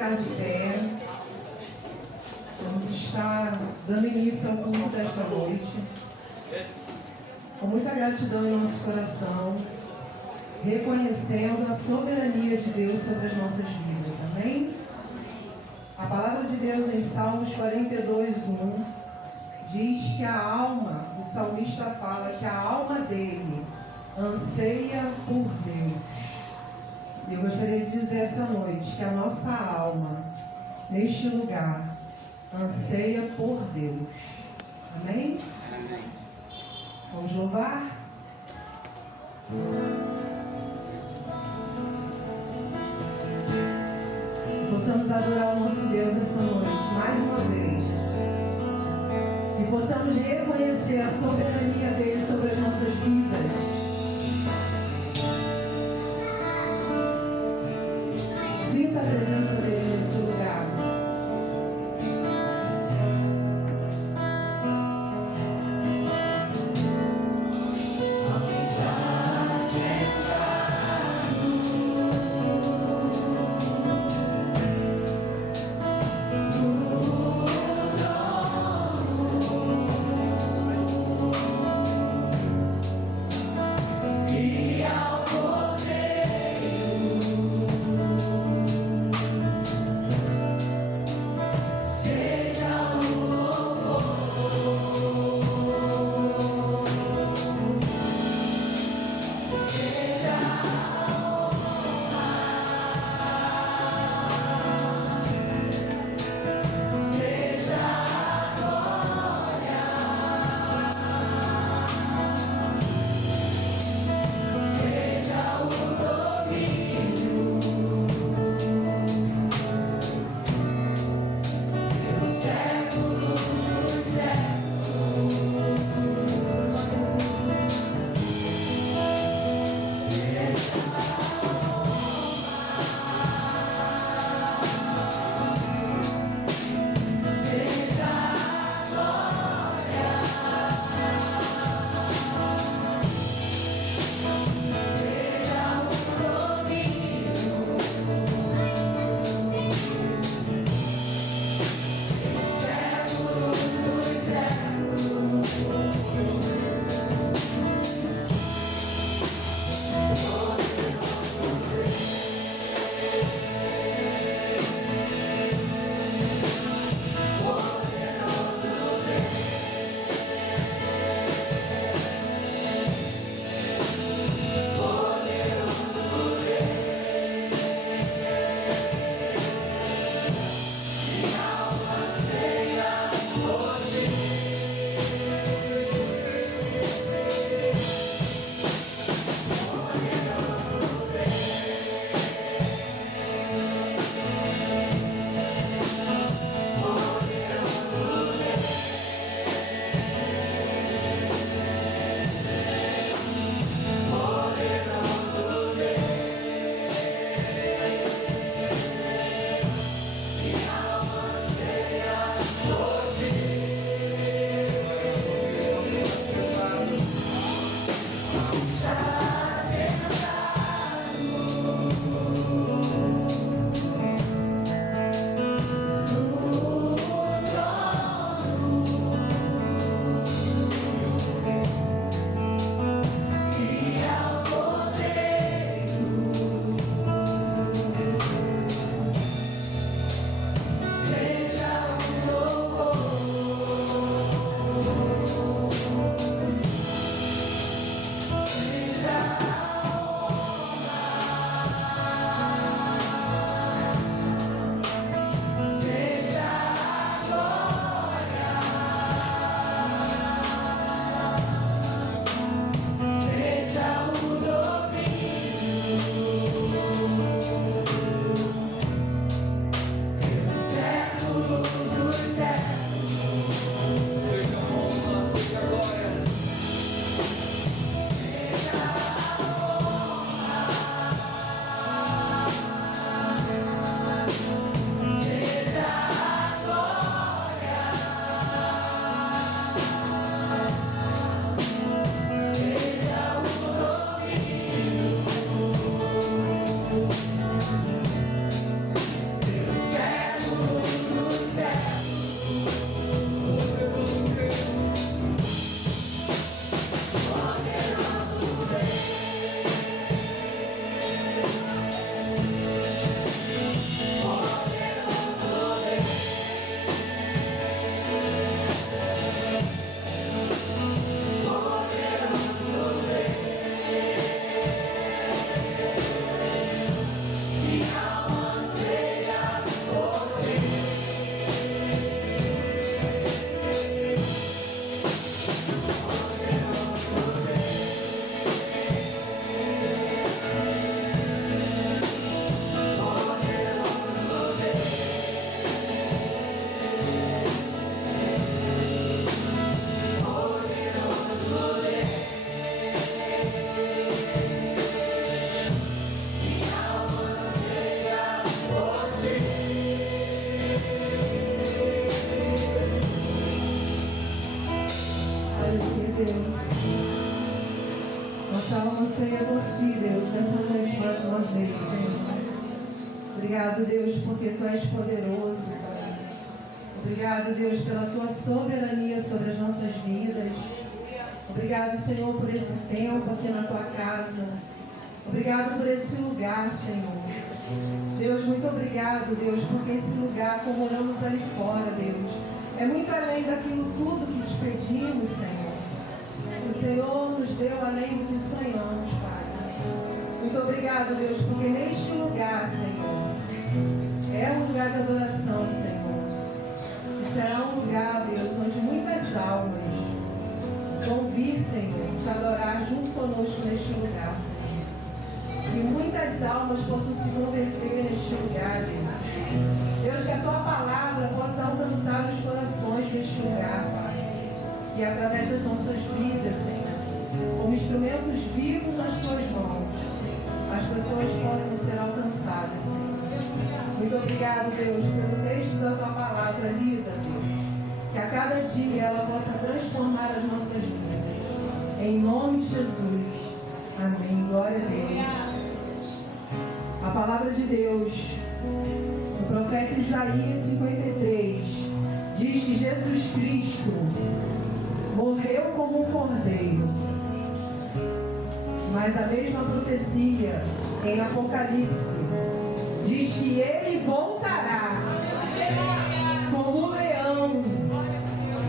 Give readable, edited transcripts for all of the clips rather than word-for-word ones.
ficar de pé. Vamos estar dando início ao culto desta noite. Com muita gratidão em nosso coração, reconhecendo a soberania de Deus sobre as nossas vidas. Amém? A palavra de Deus em Salmos 42:1 diz que a alma, o salmista fala que a alma dele anseia por Deus. E eu gostaria de dizer essa noite que a nossa alma, neste lugar, anseia por Deus. Amém? Amém. Vamos louvar? Possamos adorar o nosso Deus essa noite, mais uma vez. E possamos reconhecer a soberania dele sobre as nossas vidas. Sinta a presença dele nesse lugar. porque Tu és poderoso, Pai. Obrigado, Deus, pela Tua soberania sobre as nossas vidas. Obrigado, Senhor, por esse tempo aqui na Tua casa. Obrigado por esse lugar, Senhor. Deus, muito obrigado, Deus, porque esse lugar, como oramos ali fora, Deus, é muito além daquilo tudo que te pedimos, Senhor. O Senhor nos deu além do que sonhamos, Pai. Muito obrigado, Deus, porque neste lugar, Senhor, é um lugar de adoração, Senhor. E será um lugar, Deus, onde muitas almas vão vir, Senhor, te adorar junto conosco neste lugar, Senhor. Que muitas almas possam se converter neste lugar, Deus. Deus, que a Tua palavra possa alcançar os corações deste lugar, Pai. E através das nossas vidas, Senhor, como instrumentos vivos nas Tuas mãos, as pessoas possam ser alcançadas, Senhor. Muito obrigado, Deus, pelo texto da Tua palavra lida, Deus. Que a cada dia ela possa transformar as nossas vidas. Em nome de Jesus. Amém. Glória a Deus. A palavra de Deus, no profeta Isaías 53, diz que Jesus Cristo morreu como um cordeiro. Mas a mesma profecia em Apocalipse diz que Ele voltará como um leão,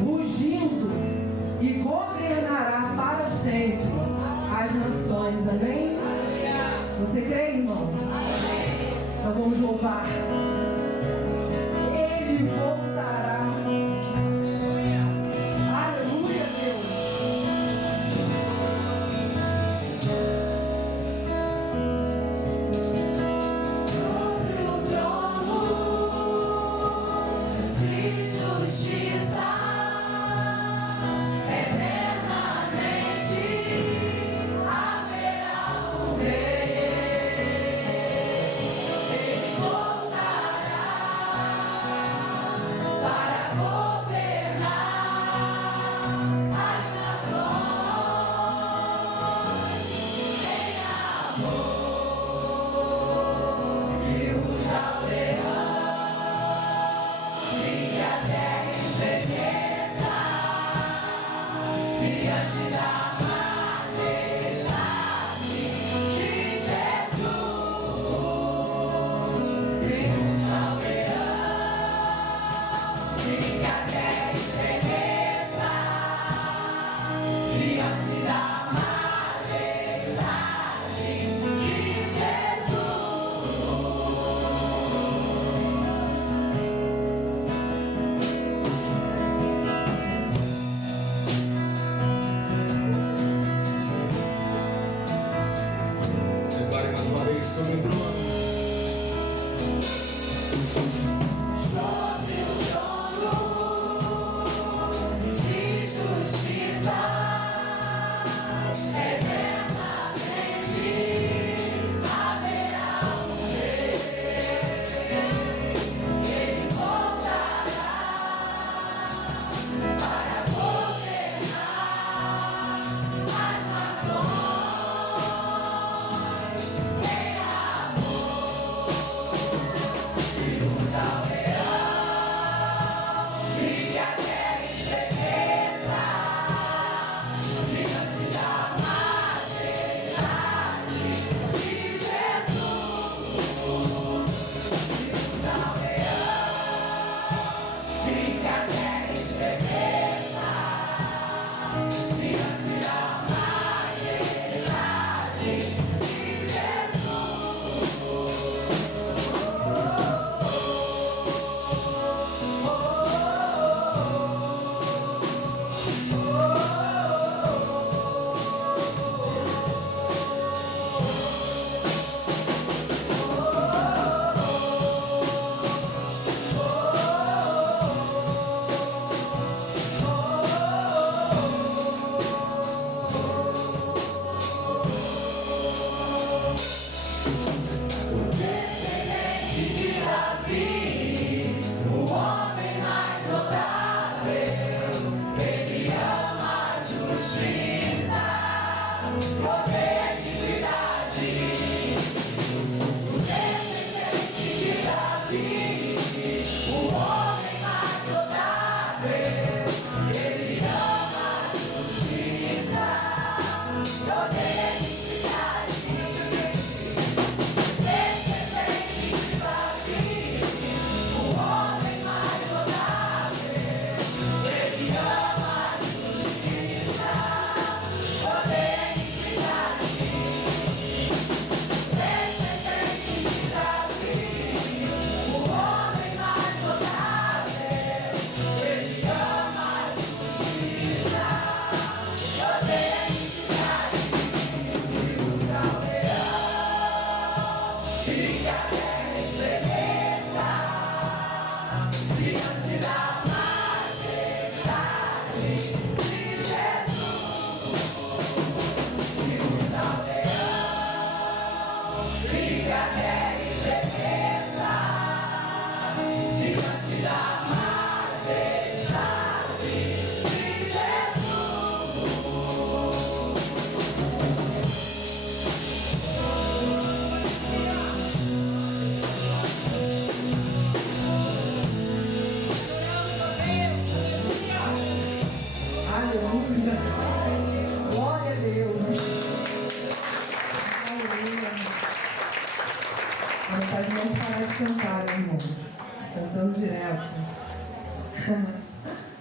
rugindo, e governará para sempre as nações. Amém? Você crê, irmão? Então vamos louvar. Ele voltará. Aleluia, Deus. Sobre o trono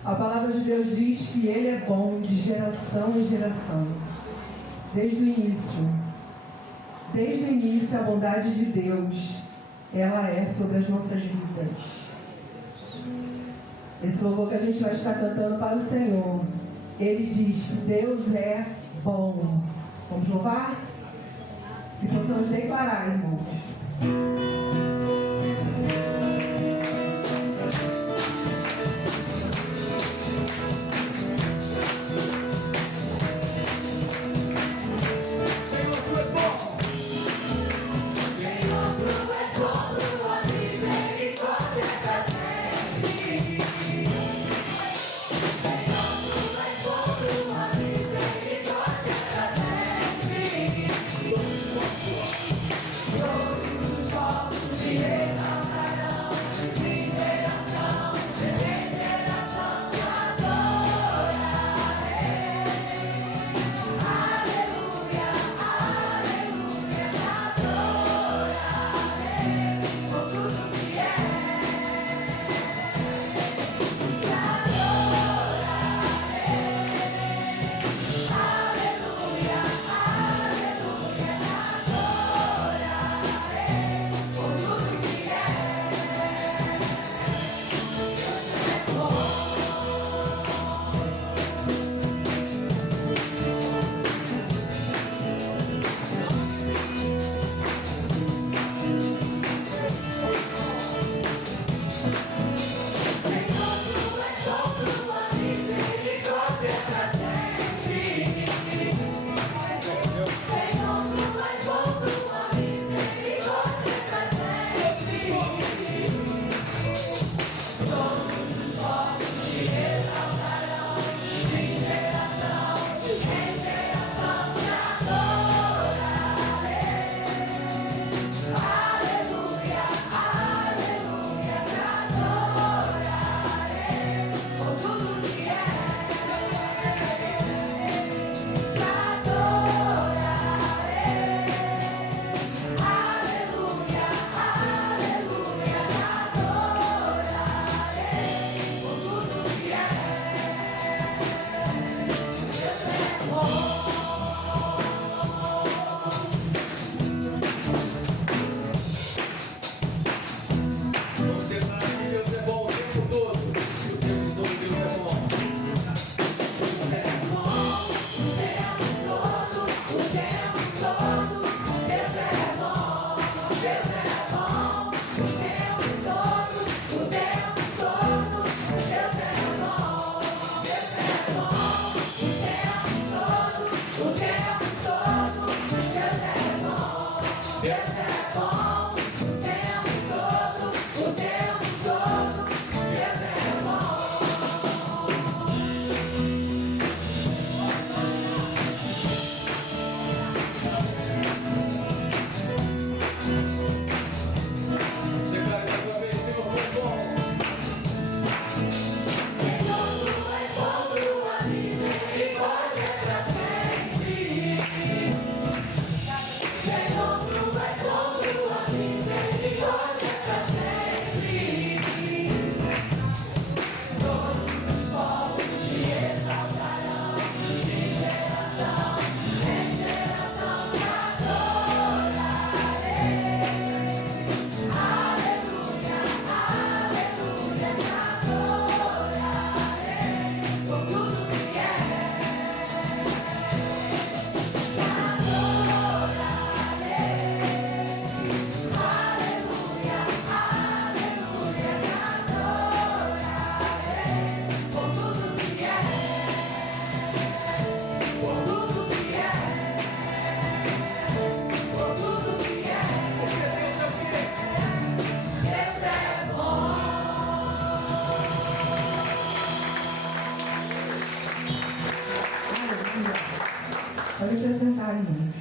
A palavra de Deus diz que Ele é bom de geração em geração. Desde o início, a bondade de Deus, ela é sobre as nossas vidas. Esse louvor que a gente vai estar cantando para o Senhor, ele diz que Deus é bom. Vamos louvar? Que possamos declarar, irmãos. Pode se sentar, irmão.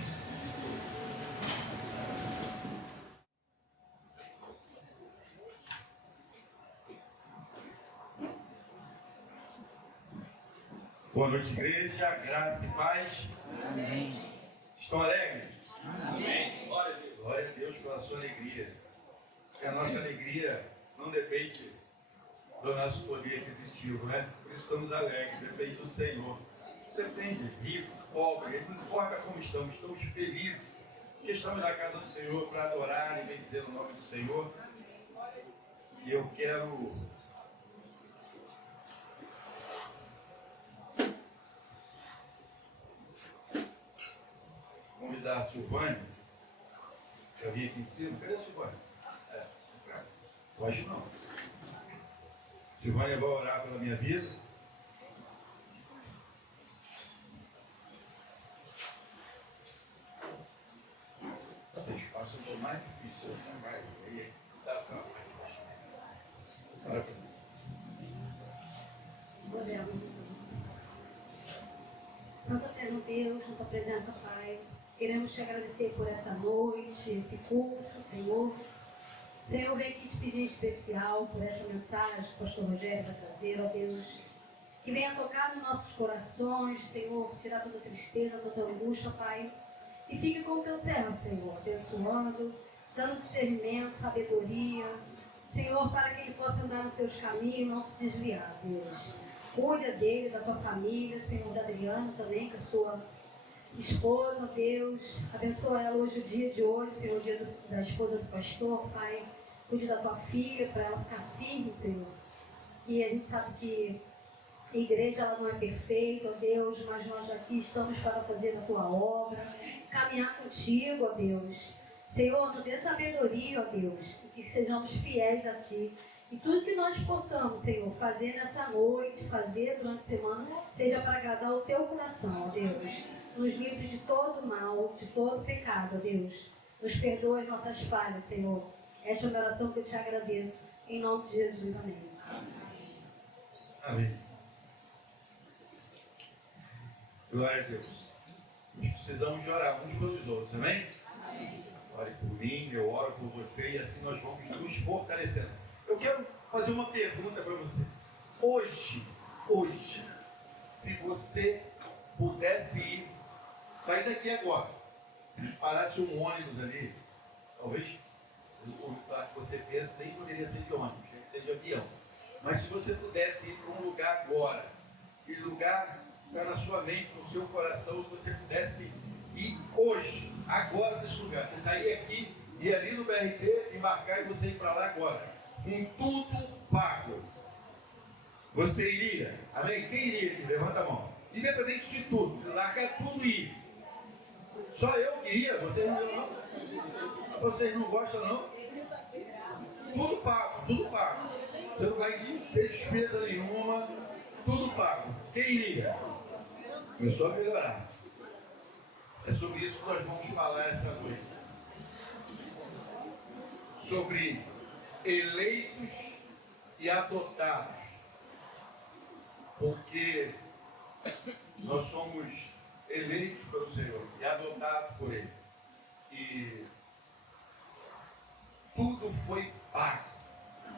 Boa noite, igreja. Graça e paz. Amém. Estão alegres? Amém. Glória a Deus pela sua alegria. Porque a nossa alegria não depende do nosso poder aquisitivo, né? Por isso estamos alegres, depende do Senhor. Depende, rico, pobre, não importa como estamos felizes, porque estamos na casa do Senhor para adorar e bendizer o nome do Senhor. E eu quero convidar a Silvânia. Já vi aqui em cima. Cadê a Silvânia? Hoje não. Silvânia vai orar pela minha vida. Vocês passam por mais difícil. Você vai ver. Dá para mais. Ora para mim. Oremos então. Santo Eterno Deus, na tua presença, Pai, queremos te agradecer por essa noite, esse culto, Senhor. Senhor, vem aqui te pedir em especial por essa mensagem que o pastor Rogério vai trazer, ó Deus, que venha tocar nos nossos corações, Senhor, tirar toda tristeza, toda angústia, Pai, e fique com o teu servo, Senhor, abençoando, dando discernimento, sabedoria, Senhor, para que ele possa andar nos teus caminhos e não se desviar, Deus. Cuida dele, da tua família, Senhor, da Adriana também, que é sua esposa, Deus. Abençoa ela hoje, o dia de hoje, Senhor, o dia da esposa do pastor, Pai. Cuide da tua filha, para ela ficar firme, Senhor. E a gente sabe que a igreja ela não é perfeita, ó Deus, mas nós aqui estamos para fazer a tua obra, caminhar contigo, ó Deus. Senhor, nos dê sabedoria, ó Deus, e que sejamos fiéis a Ti. E tudo que nós possamos, Senhor, fazer nessa noite, fazer durante a semana, seja para agradar o Teu coração, ó Deus. Nos livre de todo mal, de todo pecado, ó Deus. Nos perdoe nossas falhas, Senhor. Esta é a minha oração que eu Te agradeço. Em nome de Jesus, amém. Amém. Glória a Deus. Nós precisamos de orar uns pelos outros, amém? Amém. Ore por mim, eu oro por você e assim nós vamos nos fortalecendo. Eu quero fazer uma pergunta para você. Hoje, se você pudesse ir, sair daqui agora, parasse um ônibus ali, talvez você pense nem poderia ser de ônibus, tinha que ser de avião. Mas se você pudesse ir para um lugar agora, e lugar está na sua mente, no seu coração, se você pudesse ir hoje, agora nesse lugar, você sair aqui, ir ali no BRT, embarcar e você ir para lá agora. Com tudo pago. Você iria? Amém? Quem iria aqui? Levanta a mão. Independente de tudo, largar tudo e ir. Só eu que ia, vocês não? Vocês não gostam não? Tudo pago, tudo pago. Você não vai ter despesa nenhuma, tudo pago. Quem iria? Começou a melhorar. É sobre isso que nós vamos falar essa noite. Sobre eleitos e adotados, porque nós somos eleitos pelo Senhor e adotados por Ele, e tudo foi pago,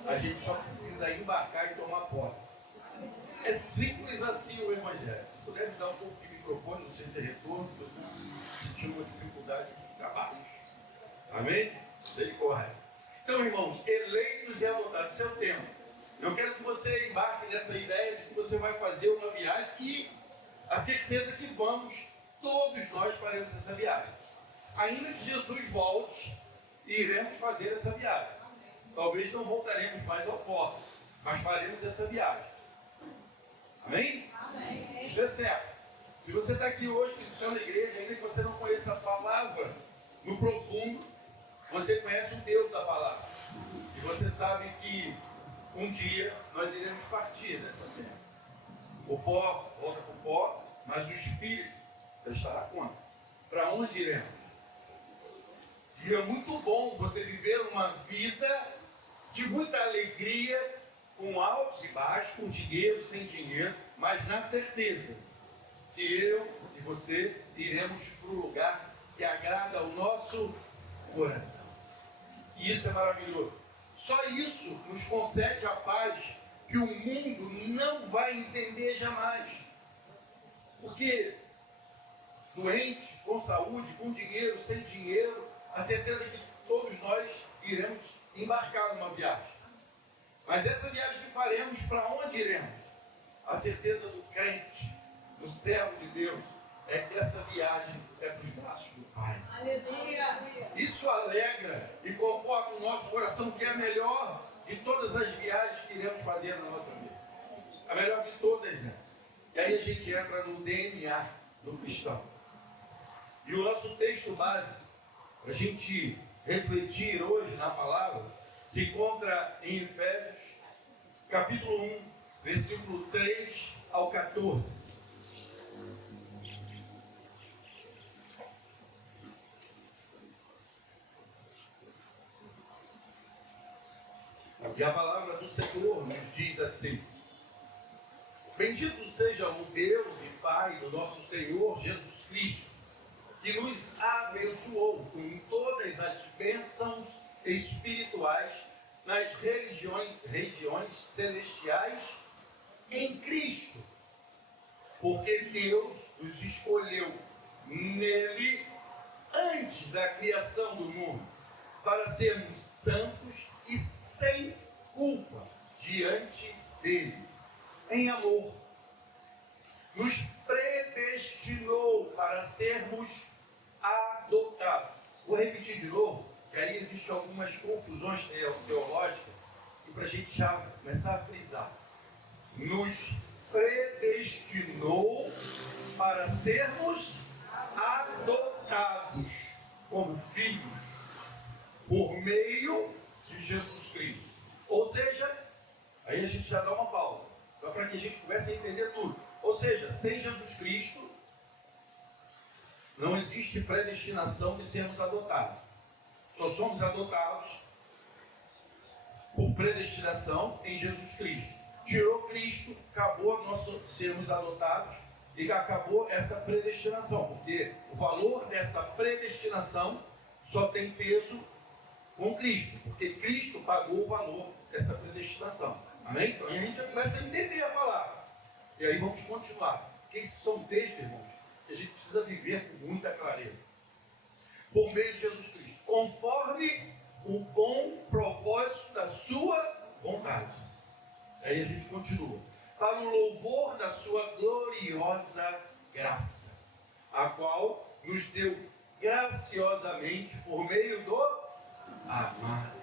a gente só precisa embarcar e tomar posse. É simples assim o Evangelho. Se puder me dar um pouco de microfone, não sei se é retorno, eu senti uma dificuldade aqui de trabalho. Amém? Ele corre. Então, irmãos, eleitos e adotados, esse é o tema. Eu quero que você embarque nessa ideia de que você vai fazer uma viagem e a certeza que vamos, todos nós faremos essa viagem. Ainda que Jesus volte, iremos fazer essa viagem. Talvez não voltaremos mais ao pó, mas faremos essa viagem. Amém? Amém. Isso é certo. Se você está aqui hoje visitando a igreja, ainda que você não conheça a palavra no profundo, você conhece o Deus da palavra. E você sabe que um dia nós iremos partir dessa terra. O pó volta para o pó, mas o Espírito prestará conta. Para onde iremos? E é muito bom você viver uma vida de muita alegria, com altos e baixos, com dinheiro, sem dinheiro, mas na certeza que eu e você iremos para o lugar que agrada ao nosso coração. E isso é maravilhoso. Só isso nos concede a paz que o mundo não vai entender jamais. Porque doente, com saúde, com dinheiro, sem dinheiro, a certeza é que todos nós iremos embarcar numa viagem. Mas essa viagem que faremos, para onde iremos? A certeza do crente, do servo de Deus, é que essa viagem é para os braços do Pai. Aleluia. Isso alegra e conforta o nosso coração, que é a melhor de todas as viagens que iremos fazer na nossa vida. A melhor de todas, né? E aí a gente entra no DNA do cristão. E o nosso texto base, para a gente refletir hoje na palavra, se encontra em Efésios, capítulo 1, versículo 3 ao 14. E a palavra do Senhor nos diz assim: bendito seja o Deus e Pai do nosso Senhor Jesus Cristo, que nos abençoou com todas as bênçãos espirituais nas regiões celestiais em Cristo, porque Deus os escolheu nele antes da criação do mundo, para sermos santos e sem culpa diante dele, em amor. Nos predestinou para sermos adotados. Vou repetir de novo, que aí existem algumas confusões teológicas, e para a gente já começar a frisar. Nos predestinou para sermos adotados como filhos por meio de Jesus Cristo. Ou seja, aí a gente já dá uma pausa, para que a gente comece a entender tudo. Ou seja, sem Jesus Cristo, não existe predestinação de sermos adotados. Só somos adotados por predestinação em Jesus Cristo. Tirou Cristo, acabou nós sermos adotados e acabou essa predestinação, porque o valor dessa predestinação só tem peso com Cristo, porque Cristo pagou o valor dessa predestinação. Amém? Então a gente já começa a entender a palavra. E aí vamos continuar. Porque isso são textos, irmãos, que a gente precisa viver com muita clareza. Por meio de Jesus Cristo, conforme o bom propósito da sua vontade. Aí a gente continua. Para o louvor da sua gloriosa graça, a qual nos deu graciosamente por meio do amado.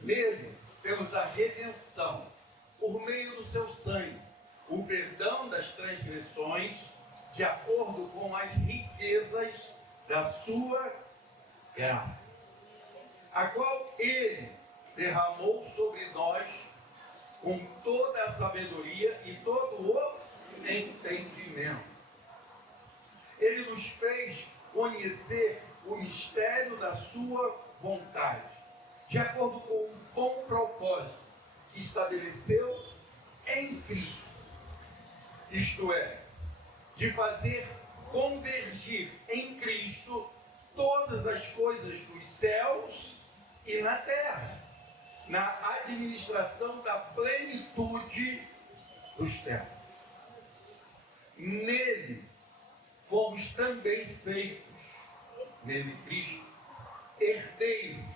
Nele temos a redenção, por meio do seu sangue, o perdão das transgressões, de acordo com as riquezas da sua graça, a qual ele derramou sobre nós com toda a sabedoria e todo o entendimento. Ele nos fez conhecer o mistério da sua vontade, de acordo com o bom propósito que estabeleceu em Cristo, isto é, de fazer convergir em Cristo todas as coisas dos céus e na terra, na administração da plenitude dos tempos. Nele fomos também feitos, nele Cristo, herdeiros,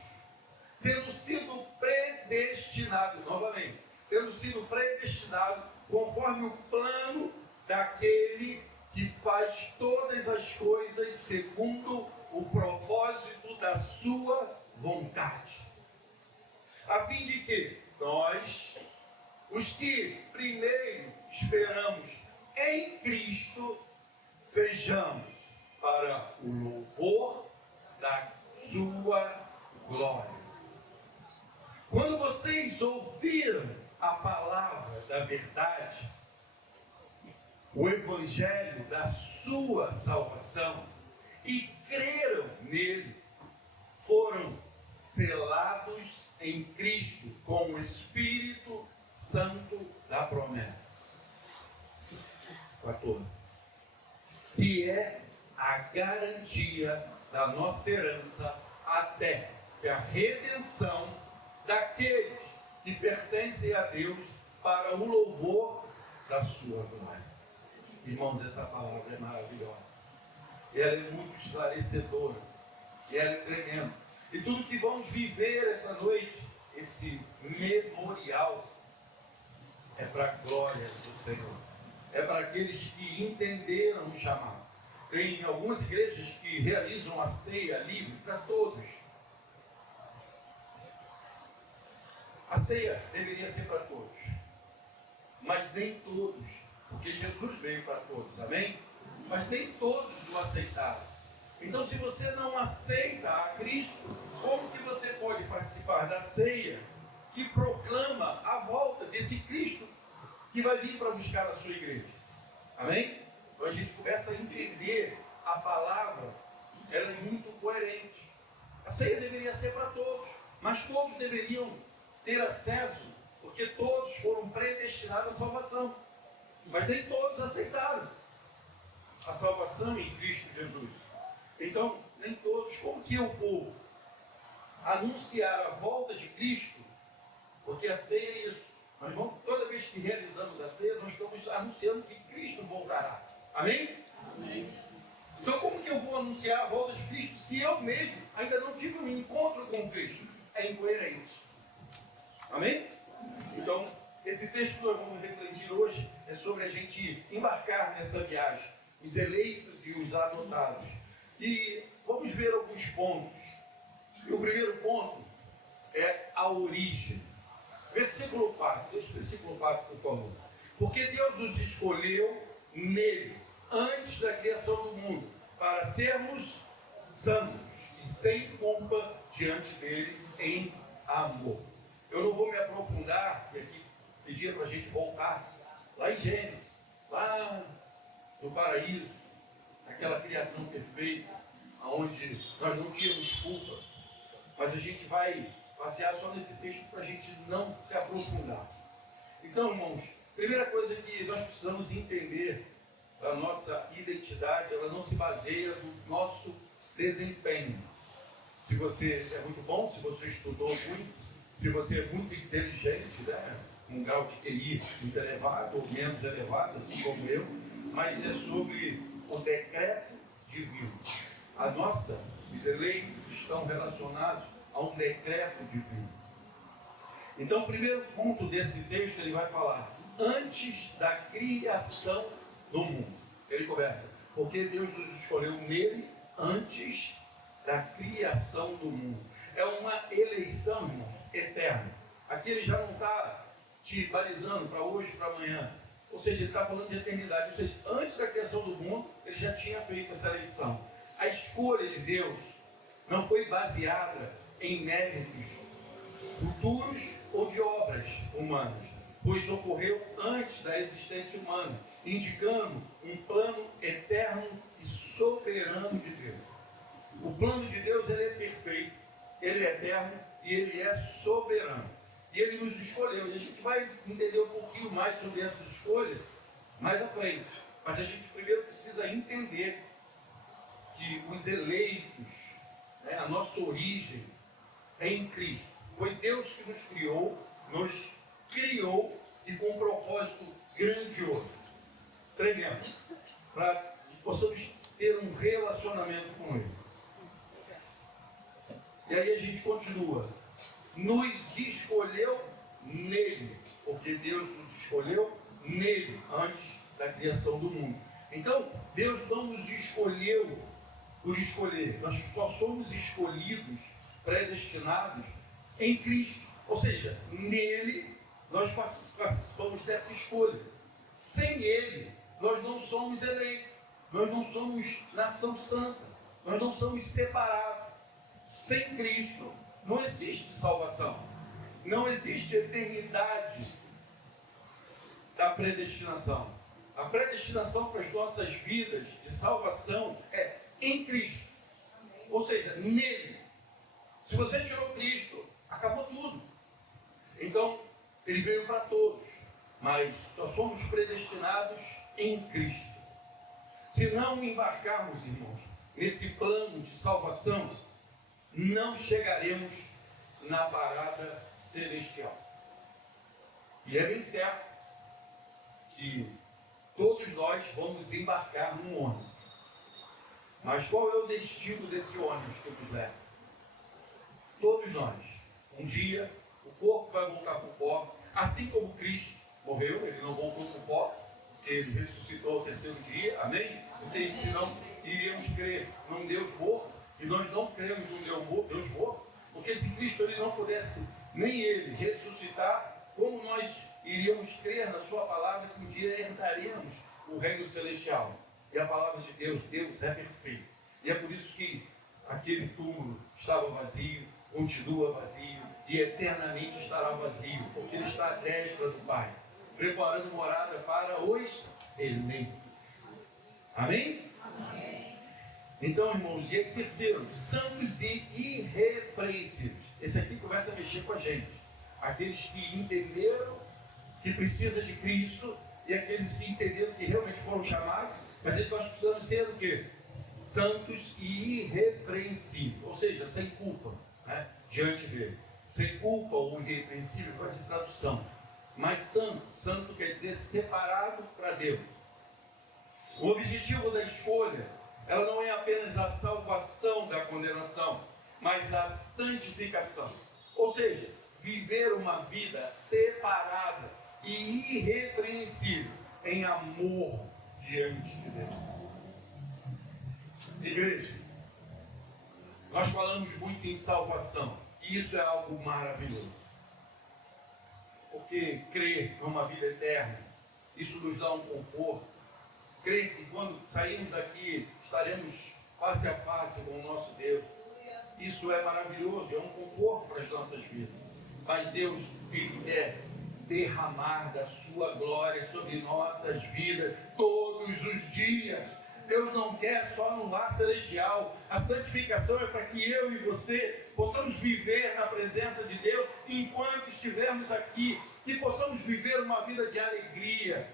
tendo sido predestinados, novamente, tendo sido predestinados conforme o plano daquele que faz todas as coisas segundo o propósito da sua vontade, a fim de que nós, os que primeiro esperamos em Cristo, sejamos para o louvor da sua glória. Quando vocês ouviram a palavra da verdade, o evangelho da sua salvação, e creram nele, foram selados em Cristo com o Espírito Santo da promessa. 14. Que é a garantia da nossa herança até que a redenção daqueles que pertencem a Deus para o louvor da sua glória. Irmãos, essa palavra é maravilhosa. Ela é muito esclarecedora. E ela é tremenda. E tudo que vamos viver essa noite, esse memorial é para a glória do Senhor. É para aqueles que entenderam o chamado. Tem algumas igrejas que realizam a ceia livre para todos. A ceia deveria ser para todos, mas nem todos, porque Jesus veio para todos, amém? Mas nem todos o aceitaram. Então, se você não aceita a Cristo, como que você pode participar da ceia que proclama a volta desse Cristo que vai vir para buscar a sua igreja? Amém? Então a gente começa a entender a palavra, ela é muito coerente. A ceia deveria ser para todos, mas todos deveriam ter acesso, porque todos foram predestinados à salvação, mas nem todos aceitaram a salvação em Cristo Jesus. Então, nem todos. Como que eu vou anunciar a volta de Cristo? Porque a ceia é isso. Nós vamos, toda vez que realizamos a ceia, nós estamos anunciando que Cristo voltará. Amém? Amém. Então, como que eu vou anunciar a volta de Cristo se eu mesmo ainda não tive um encontro com Cristo? É incoerente. Amém? Então, esse texto que nós vamos refletir hoje é sobre a gente embarcar nessa viagem, os eleitos e os adotados. E vamos ver alguns pontos. E o primeiro ponto é a origem. Versículo 4. Deixa o versículo 4, por favor. Porque Deus nos escolheu nele, antes da criação do mundo, para sermos santos e sem culpa diante dele em amor. Eu não vou me aprofundar, e aqui pedir para a gente voltar lá em Gênesis, lá no paraíso, aquela criação perfeita, onde nós não tínhamos culpa, mas a gente vai passear só nesse texto para a gente não se aprofundar. Então, irmãos, primeira coisa que nós precisamos entender da nossa identidade, ela não se baseia no nosso desempenho. Se você é muito bom, se você estudou muito, se você é muito inteligente, né? Um grau de QI muito elevado ou menos elevado, assim como eu, mas é sobre o decreto divino. Os eleitos estão relacionados a um decreto divino. Então, o primeiro ponto desse texto, ele vai falar antes da criação do mundo. Ele começa, porque Deus nos escolheu nele antes da criação do mundo. É uma eleição, irmãos, eterna. Aqui ele já não está te balizando para hoje, para amanhã. Ou seja, ele está falando de eternidade. Ou seja, antes da criação do mundo, ele já tinha feito essa eleição. A escolha de Deus não foi baseada em méritos futuros ou de obras humanas, pois ocorreu antes da existência humana, indicando um plano eterno e soberano de Deus. O plano de Deus, ele é perfeito, ele é eterno e ele é soberano. E ele nos escolheu. E a gente vai entender um pouquinho mais sobre essa escolha mais à frente. Mas a gente primeiro precisa entender que os eleitos, né, a nossa origem é em Cristo. Foi Deus que nos criou e com um propósito grandioso, tremendo, para que possamos ter um relacionamento com Ele. E aí a gente continua. Nos escolheu nele, porque Deus nos escolheu nele, antes da criação do mundo. Então, Deus não nos escolheu por escolher, nós só somos escolhidos, predestinados em Cristo. Ou seja, nele nós participamos dessa escolha. Sem Ele, nós não somos eleitos, nós não somos nação santa, nós não somos separados. Sem Cristo, não existe salvação, não existe eternidade da predestinação. A predestinação para as nossas vidas de salvação é em Cristo, ou seja, nele. Se você tirou Cristo, acabou tudo. Então, ele veio para todos, mas só somos predestinados em Cristo. Se não embarcarmos, irmãos, nesse plano de salvação, não chegaremos na parada celestial. E é bem certo que todos nós vamos embarcar num ônibus. Mas qual é o destino desse ônibus que nos leva? Todos nós, um dia, o corpo vai voltar para o pó, assim como Cristo morreu, ele não voltou para o pó, ele ressuscitou ao terceiro dia, amém? Porque senão iríamos crer num Deus morto, e nós não cremos num Deus morto, porque se Cristo ele não pudesse nem ele ressuscitar, como nós iríamos crer na sua palavra que um dia herdaremos o reino celestial? E a palavra de Deus, Deus é perfeito. E é por isso que aquele túmulo estava vazio, continua vazio e eternamente estará vazio, porque ele está à destra do Pai, preparando morada para os eleitos. Amém? Amém. Então, irmãos, e aí, terceiro, santos e irrepreensíveis. Esse aqui começa a mexer com a gente. Aqueles que entenderam que precisa de Cristo e aqueles que entenderam que realmente foram chamados, mas aí nós precisamos ser o quê? Santos e irrepreensíveis, ou seja, sem culpa, né? Diante dele. Sem culpa ou irrepreensível, pode ser tradução. Mas santo quer dizer separado para Deus. O objetivo da escolha, ela não é apenas a salvação da condenação, mas a santificação. Ou seja, viver uma vida separada e irrepreensível em amor diante de Deus. Igreja, nós falamos muito em salvação, e isso é algo maravilhoso. Porque crer numa vida eterna, isso nos dá um conforto. Crer que quando sairmos daqui, estaremos face a face com o nosso Deus. Isso é maravilhoso, é um conforto para as nossas vidas. Mas Deus, Ele quer derramar da sua glória sobre nossas vidas todos os dias. Deus não quer só no lar celestial. A santificação é para que eu e você possamos viver na presença de Deus enquanto estivermos aqui, que possamos viver uma vida de alegria.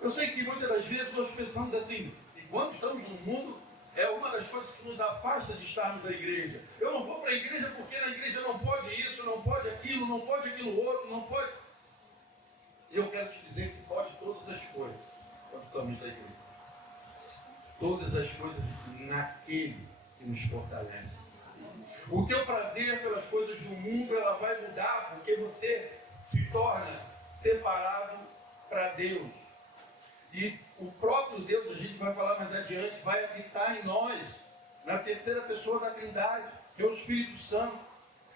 Eu sei que muitas das vezes nós pensamos assim, e quando estamos no mundo, é uma das coisas que nos afasta de estarmos na igreja. Eu não vou para a igreja porque na igreja não pode isso, não pode aquilo, não pode aquilo outro, não pode. E eu quero te dizer que pode todas as coisas quando estamos na igreja. Todas as coisas naquele que nos fortalece. O teu prazer pelas coisas do mundo, ela vai mudar porque você se torna separado para Deus. E o próprio Deus, a gente vai falar mais adiante, vai habitar em nós, na terceira pessoa da Trindade, que é o Espírito Santo.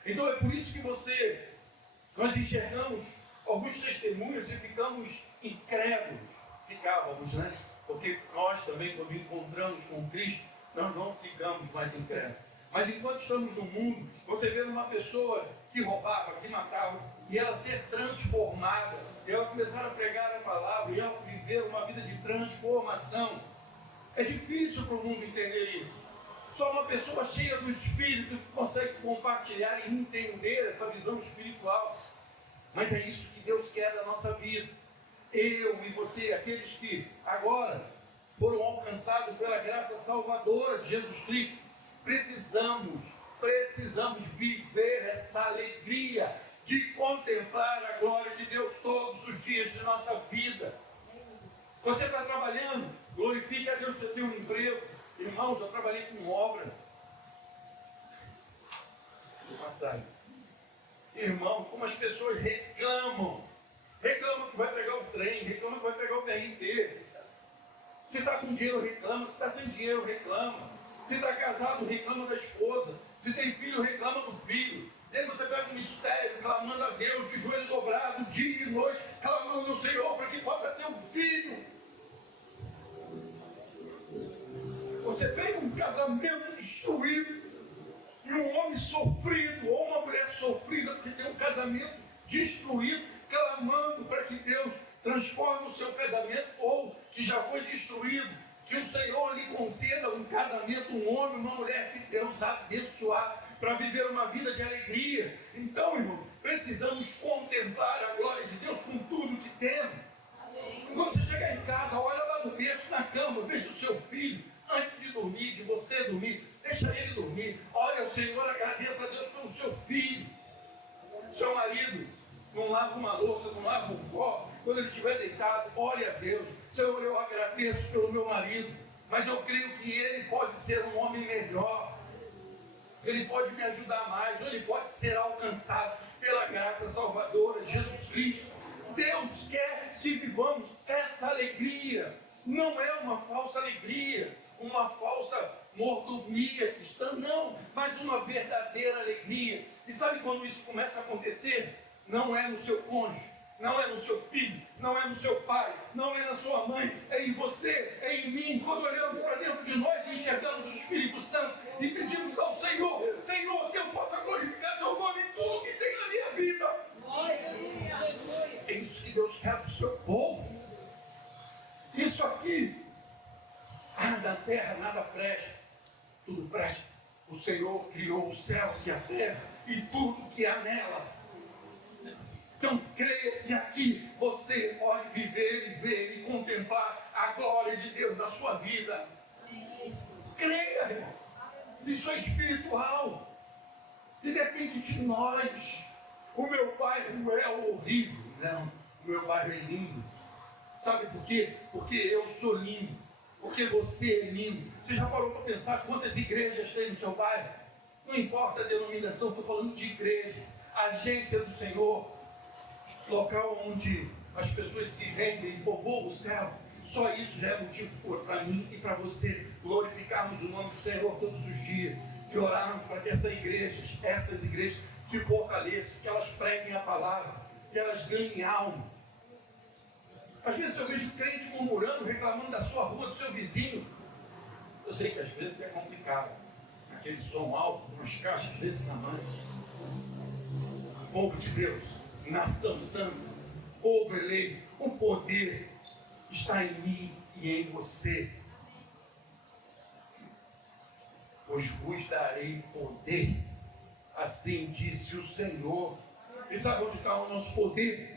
Então é por isso que nós enxergamos alguns testemunhos e ficamos incrédulos. Ficávamos, né? Porque nós também, quando encontramos com Cristo, nós não ficamos mais incrédulos. Mas enquanto estamos no mundo, você vê uma pessoa que roubava, que matava, e ela ser transformada, e ela começar a pregar a palavra, e ela viver uma vida de transformação. É difícil para o mundo entender isso. Só uma pessoa cheia do Espírito que consegue compartilhar e entender essa visão espiritual. Mas é isso que Deus quer da nossa vida. Eu e você, aqueles que agora foram alcançados pela graça salvadora de Jesus Cristo, precisamos viver essa alegria de contemplar a glória de Deus todos os dias de nossa vida. Você está trabalhando, glorifique a Deus pelo teu emprego. Irmãos, eu trabalhei com obra no passado. Irmão, como as pessoas reclamam que vai pegar o trem, reclamam que vai pegar o BRT. Se está com dinheiro, reclama. Se está sem dinheiro, reclama. Se está casado, reclama da esposa. Se tem filho, reclama do filho. E aí você pega um mistério, clamando a Deus, de joelho dobrado, dia e noite, clamando ao Senhor para que possa ter um filho. Você pega um casamento destruído, e um homem sofrido, ou uma mulher sofrida, porque tem um casamento destruído, clamando para que Deus transforme o seu casamento, ou que já foi destruído, que o Senhor lhe conceda um casamento, um homem, uma mulher de Deus abençoado, para viver uma vida de alegria. Então, irmãos, precisamos contemplar a glória de Deus com tudo que temos. Quando você chegar em casa, olha lá no berço, na cama, veja o seu filho, antes de dormir, de você dormir, deixa ele dormir. Olha ao Senhor, agradeça a Deus pelo seu filho. Seu marido não lava uma louça, não lava um copo. Quando ele estiver deitado, ore a Deus. Senhor, eu agradeço pelo meu marido, mas eu creio que ele pode ser um homem melhor. Ele pode me ajudar mais, ou ele pode ser alcançado. pela graça salvadora de Jesus Cristo. Deus quer que vivamos essa alegria. Não é uma falsa alegria, uma falsa mordomia cristã, não, mas uma verdadeira alegria. E sabe quando isso começa a acontecer? Não é no seu cônjuge, não é no seu filho, não é no seu pai, não é na sua mãe, é em você, é em mim. Quando olhamos para dentro de nós e enxergamos o Espírito Santo e pedimos ao Senhor, Senhor, que eu possa glorificar teu nome em tudo que tem na minha vida. É isso que Deus quer do seu povo. Isso aqui, na terra nada presta, tudo presta. O Senhor criou os céus e a terra e tudo que há nela. Então creia que aqui você pode viver e ver e contemplar a glória de Deus na sua vida. Creia, irmão. Isso é espiritual. E depende de nós. O meu bairro não é horrível, não. O meu bairro é lindo. Sabe por quê? Porque eu sou lindo. Porque você é lindo. Você já parou para pensar quantas igrejas tem no seu bairro? Não importa a denominação, estou falando de igreja. Agência do Senhor. Local onde as pessoas se rendem e povoam o céu. Só isso já é motivo para mim e para você glorificarmos o nome do Senhor todos os dias. De orarmos para que essas igrejas se fortaleçam, que elas preguem a palavra, que elas ganhem alma. Às vezes eu vejo crente murmurando, reclamando da sua rua, do seu vizinho. Eu sei que às vezes é complicado. Aquele som alto, umas caixas desse tamanho. Povo de Deus, nação santa, povo eleito, o poder está em mim e em você. Pois vos darei poder, assim disse o Senhor. E sabe onde está o nosso poder?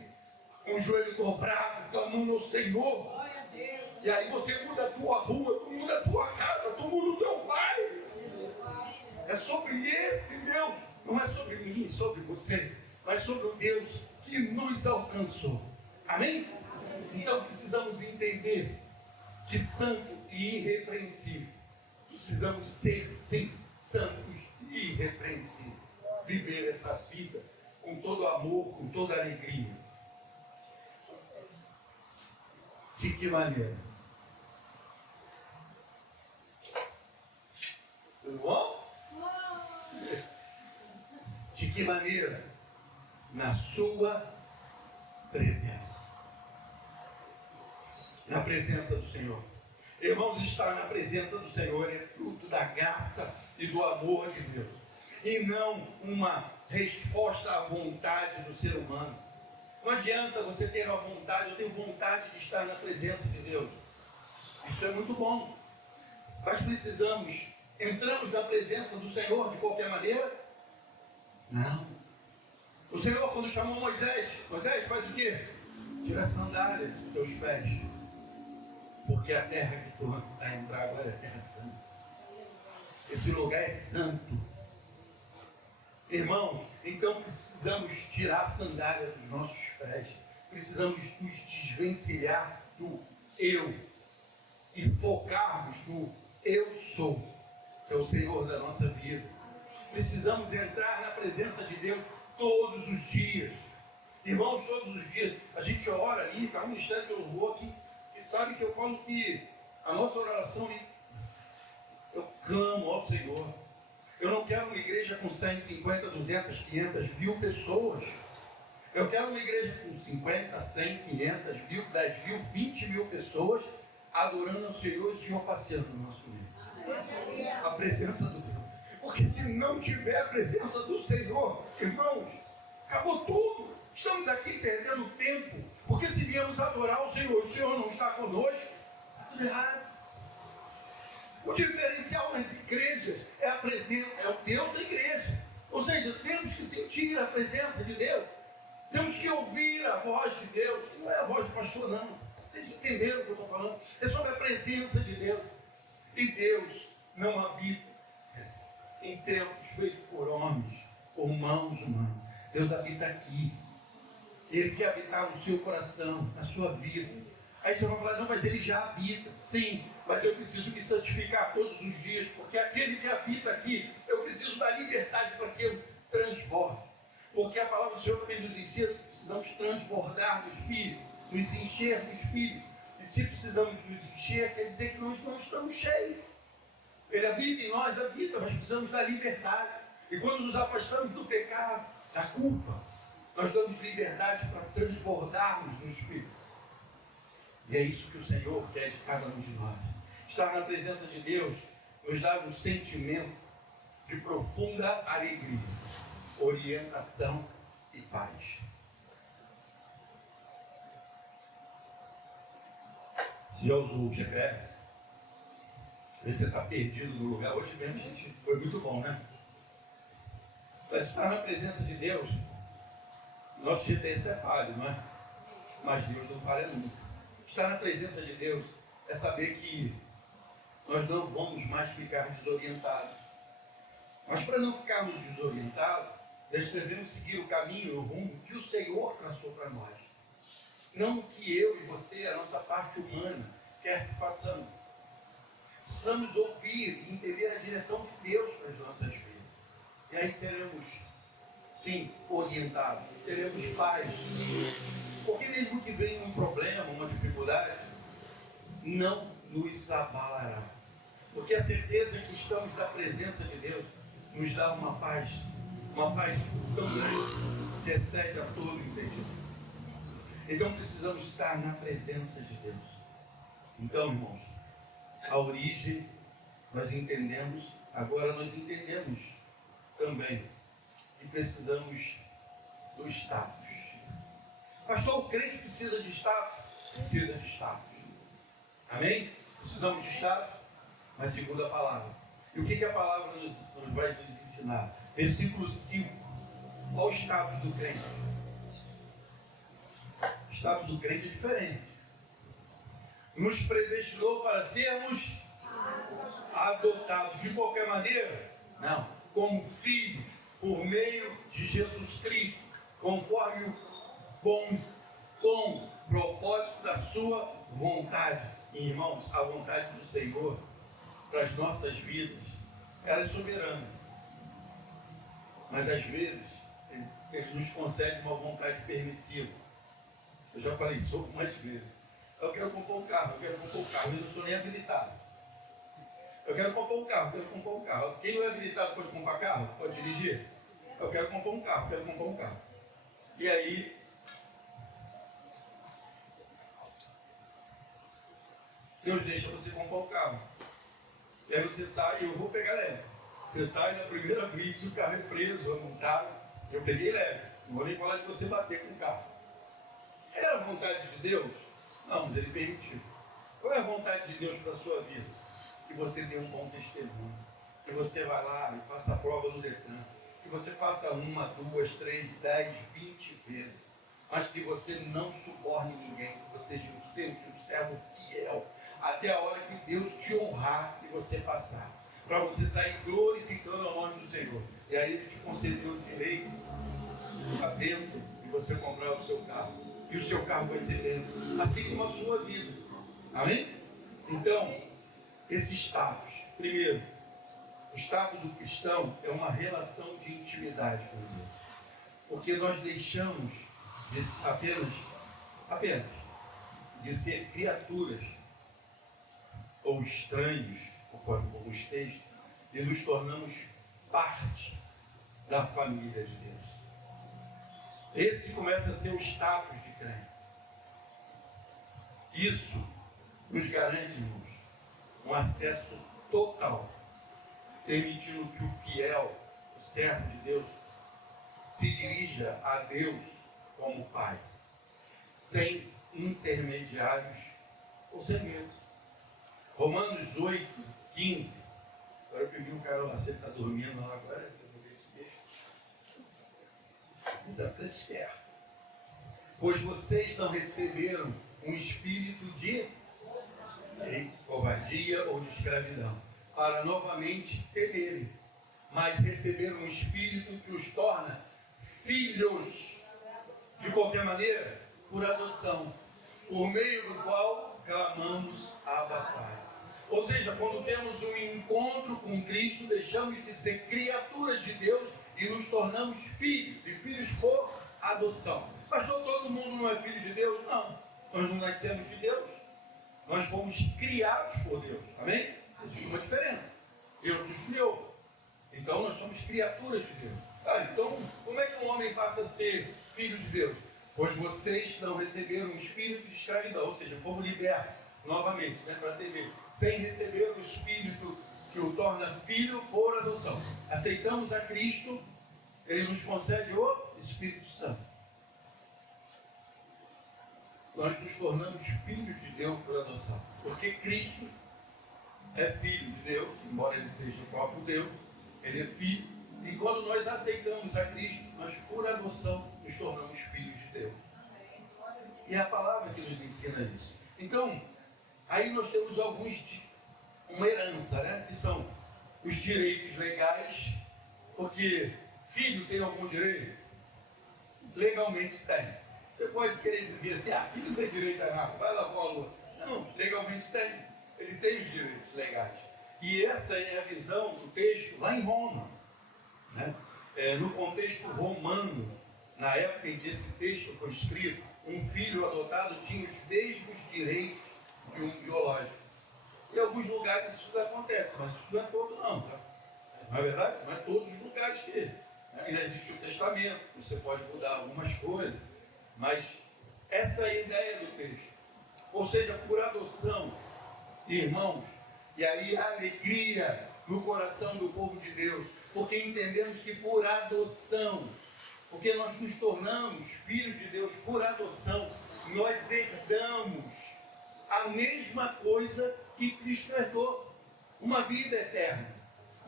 Com o joelho dobrado, clamando ao Senhor. E aí você muda a tua rua, tu muda a tua casa, tu muda o teu bairro. É sobre esse Deus, não é sobre mim, sobre você, mas sobre o Deus que nos alcançou. Amém? Então precisamos entender que santo e irrepreensível, precisamos ser sim santos e irrepreensíveis. Viver essa vida com todo amor, com toda alegria. De que maneira? Tudo bom? De que maneira? Na sua presença. Na presença do Senhor. Irmãos, estar na presença do Senhor é fruto da graça e do amor de Deus. E não uma resposta à vontade do ser humano. Não adianta você ter a vontade, eu tenho vontade de estar na presença de Deus. Isso é muito bom. Mas entramos na presença do Senhor de qualquer maneira? Não. O Senhor, quando chamou Moisés, faz o quê? Tira as sandálias dos teus pés. Porque a terra que tu vai entrar agora é terra santa. Esse lugar é santo. Irmãos, então precisamos tirar a sandália dos nossos pés. Precisamos nos desvencilhar do eu e focarmos no eu sou, que é o Senhor da nossa vida. Precisamos entrar na presença de Deus todos os dias. Irmãos, todos os dias. A gente ora ali, está no ministério de louvor aqui, e sabe que eu falo que a nossa oração, eu clamo ao Senhor. Eu não quero uma igreja com 150, 200, 500 mil pessoas. Eu quero uma igreja com 50, 100, 500 mil, 10 mil, 20 mil pessoas adorando ao Senhor e o Senhor passeando no nosso meio. A presença do Deus. Porque se não tiver a presença do Senhor, irmãos, acabou tudo. Estamos aqui perdendo tempo. Porque se viemos adorar o Senhor não está conosco, está tudo errado. O diferencial nas igrejas é a presença, é o Deus da igreja. Ou seja, temos que sentir a presença de Deus. Temos que ouvir a voz de Deus. Não é a voz do pastor, não. Vocês entenderam o que eu estou falando? É sobre a presença de Deus. E Deus não habita em templos feitos por homens, por mãos humanas. Deus habita aqui. Ele quer habitar no seu coração, na sua vida. Aí você vai falar, não, mas ele já habita. Sim, mas eu preciso me santificar todos os dias, porque aquele que habita aqui, eu preciso da liberdade para que eu transborde. Porque a palavra do Senhor também nos ensina que precisamos transbordar do Espírito, nos encher do Espírito. E se precisamos nos encher, quer dizer que nós não estamos cheios. Ele habita em nós, mas precisamos da liberdade. E quando nos afastamos do pecado, da culpa, nós damos liberdade para transbordarmos no Espírito. E é isso que o Senhor quer de cada um de nós. Estar na presença de Deus nos dá um sentimento de profunda alegria, orientação e paz. Você já usou o GPS? Você está perdido no lugar. Hoje mesmo, gente, foi muito bom, né? Mas estar na presença de Deus, nosso GPS é falho, não é? Mas Deus não falha nunca. Estar na presença de Deus é saber que nós não vamos mais ficar desorientados. Mas para não ficarmos desorientados, nós devemos seguir o caminho, o rumo que o Senhor traçou para nós. Não o que eu e você, a nossa parte humana, quer que façamos. Precisamos ouvir e entender a direção de Deus para as nossas vidas. E aí seremos, sim, orientados, teremos paz. Porque mesmo que venha um problema, uma dificuldade, não nos abalará. Porque a certeza que estamos na presença de Deus nos dá uma paz tão grande que excede a todo entendimento. Então precisamos estar na presença de Deus. Então, irmãos, a origem nós entendemos, agora nós entendemos também que precisamos do status. Pastor, o crente precisa de status? Precisa de status. Amém? Precisamos de status, mas segundo a palavra. E o que a palavra nos vai nos ensinar? Versículo 5. Qual o status do crente? O status do crente é diferente. Nos predestinou para sermos adotados de qualquer maneira? Não. Como filhos, por meio de Jesus Cristo, conforme o bom propósito da sua vontade. E, irmãos, a vontade do Senhor para as nossas vidas, ela é soberana. Mas às vezes, Ele nos concede uma vontade permissiva. Eu já falei isso algumas vezes. Eu quero comprar um carro, eu não sou nem habilitado. Eu quero comprar um carro. Quem não é habilitado pode comprar carro? Pode dirigir? Eu quero comprar um carro. E aí, Deus deixa você comprar o carro. E aí você sai, eu vou pegar leve. Você sai na primeira blitz, o carro é preso, é montado. Eu peguei leve. Não vou nem falar de você bater com o carro. Era a vontade de Deus? Não, mas Ele permitiu. Qual é a vontade de Deus para a sua vida? Que você dê um bom testemunho. Que você vá lá e faça a prova no Detran. Que você faça 1, 2, 3, 10, 20 vezes. Mas que você não suborne ninguém. Que você seja um servo fiel. Até a hora que Deus te honrar e você passar. Para você sair glorificando o nome do Senhor. E aí Ele te concedeu o direito, a bênção de você comprar o seu carro. E o seu carro vai ser bênção. Assim como a sua vida. Amém? Então, esse status. Primeiro, o status do cristão é uma relação de intimidade com Deus. Porque nós deixamos de apenas de ser criaturas ou estranhos, conforme alguns textos, e nos tornamos parte da família de Deus. Esse começa a ser o status de crente. Isso nos garante, irmãos, um acesso total, permitindo que o fiel, o servo de Deus, se dirija a Deus como Pai, sem intermediários ou sem medo. Romanos 8, 15. Agora eu peguei um cara lá, você está dormindo lá agora, eu vou ver esse texto. Está esperto. Pois vocês não receberam um espírito de covardia ou de escravidão, para novamente temerem, mas receberam um espírito que os torna filhos, de qualquer maneira, por adoção, por meio do qual clamamos Abba Pai. Ou seja, quando temos um encontro com Cristo, deixamos de ser criaturas de Deus e nos tornamos filhos, e filhos por adoção. Pastor, todo mundo não é filho de Deus? Não. Nós não nascemos de Deus. Nós fomos criados por Deus. Amém? Existe uma diferença. Deus nos criou. Então nós somos criaturas de Deus. Então, como é que um homem passa a ser filho de Deus? Pois vocês não receberam o espírito de escravidão, ou seja, fomos libertos novamente, para TV, sem receber o espírito que o torna filho por adoção. Aceitamos a Cristo, Ele nos concede o Espírito Santo. Nós nos tornamos filhos de Deus por adoção, porque Cristo é filho de Deus, embora Ele seja o próprio Deus, Ele é filho. E quando nós aceitamos a Cristo, nós por adoção nos tornamos filhos de Deus. E é a palavra que nos ensina isso. Então, aí nós temos uma herança, que são os direitos legais, porque filho tem algum direito? Legalmente tem. Você pode querer dizer assim, filho não tem direito a nada, vai lavar a louça. Não, legalmente tem. Ele tem os direitos legais. E essa é a visão do texto lá em Roma. No contexto romano, na época em que esse texto foi escrito, um filho adotado tinha os mesmos direitos que um biológico. Em alguns lugares isso acontece, mas isso não é todo não, tá? Não é verdade? Não é todos os lugares que ainda existe o testamento, você pode mudar algumas coisas, mas essa é a ideia do texto. Ou seja, por adoção, irmãos, e aí a alegria no coração do povo de Deus, porque entendemos que por adoção, porque nós nos tornamos filhos de Deus por adoção, nós herdamos a mesma coisa que Cristo herdou, uma vida eterna,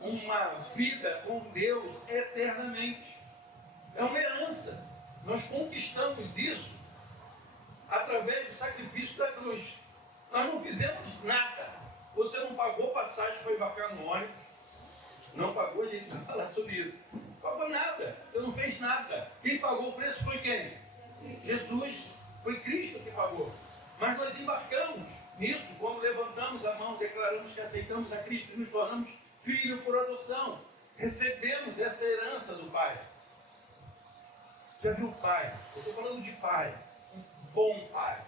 uma vida com Deus eternamente. É uma herança. Nós conquistamos isso através do sacrifício da cruz. Nós não fizemos nada. Você não pagou passagem para embarcar no ônibus. Não pagou, a gente vai falar sobre isso. Não pagou nada. Você não fez nada. Quem pagou o preço foi quem? Jesus. Foi Cristo que pagou. Mas nós embarcamos nisso quando levantamos a mão, declaramos que aceitamos a Cristo e nos tornamos filhos por adoção. Recebemos essa herança do Pai. Já viu o pai? Eu estou falando de pai. Um bom pai.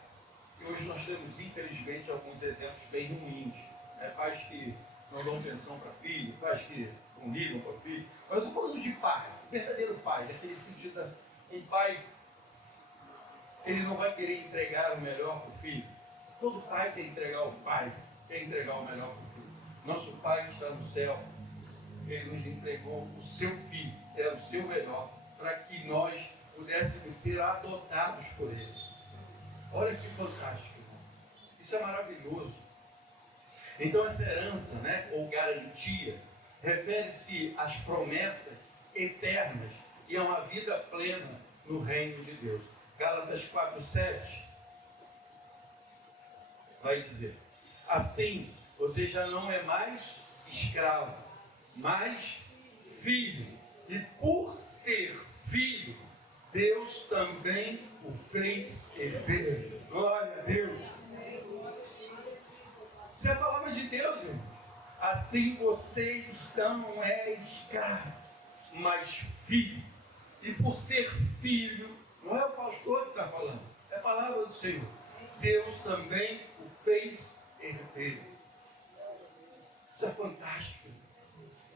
E hoje nós temos, infelizmente, alguns exemplos bem ruins. Pais que não dão pensão para filho, pais que não ligam para filho. Mas eu estou falando de pai, verdadeiro pai, naquele sentido, um pai, ele não vai querer entregar o melhor para o filho. Todo pai quer entregar o pai, quer entregar o melhor para o filho. Nosso pai que está no céu, ele nos entregou o seu filho, era o seu melhor, para que nós pudéssemos ser adotados por ele. Olha que fantástico, irmão. Isso é maravilhoso. Então essa herança, ou garantia, refere-se às promessas eternas e a uma vida plena no reino de Deus. Gálatas 4:7 vai dizer: assim, você já não é mais escravo, mas filho. E por ser filho, Deus também o fez herdeiro. Glória a Deus. Isso é a palavra de Deus, irmão. Assim você então não é escravo, mas filho. E por ser filho, não é o pastor que está falando, é a palavra do Senhor. Deus também o fez herdeiro. Isso é fantástico.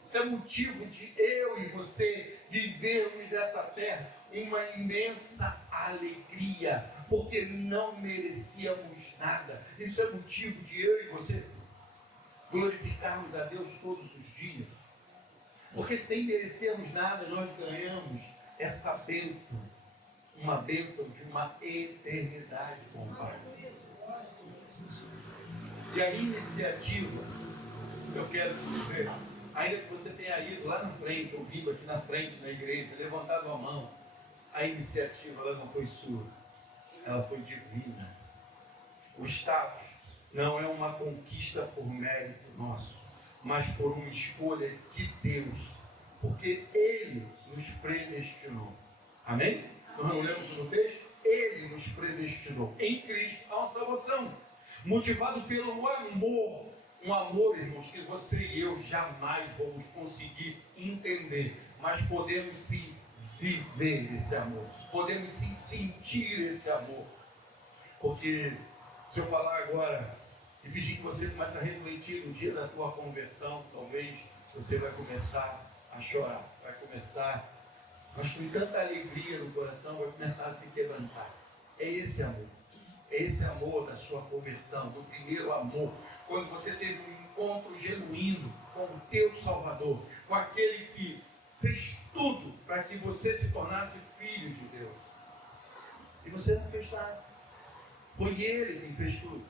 Isso é motivo de eu e você vivermos dessa terra uma imensa alegria, porque não merecíamos nada. Isso é motivo de eu e você glorificarmos a Deus todos os dias, porque sem merecermos nada, nós ganhamos essa bênção, uma bênção de uma eternidade com o Pai. E a iniciativa, eu quero te dizer, ainda que você tenha ido lá na frente, ouvindo aqui na frente na igreja, levantado a mão, a iniciativa ela não foi sua, ela foi divina. O status não é uma conquista por mérito nosso, mas por uma escolha de Deus, porque Ele nos predestinou. Amém? Nós não lemos no texto? Ele nos predestinou em Cristo a uma salvação, motivado pelo amor. Um amor, irmãos, que você e eu jamais vamos conseguir entender, mas podemos sim viver esse amor. Podemos sim sentir esse amor. Porque se eu falar agora e pedir que você comece a refletir no dia da tua conversão, talvez você vai começar a chorar, vai começar, mas com tanta alegria no coração, vai começar a se quebrantar. É esse amor. É esse amor da sua conversão, do primeiro amor, quando você teve um encontro genuíno com o teu Salvador, com aquele que fez tudo para que você se tornasse filho de Deus. E você não fez nada. Foi Ele quem fez tudo.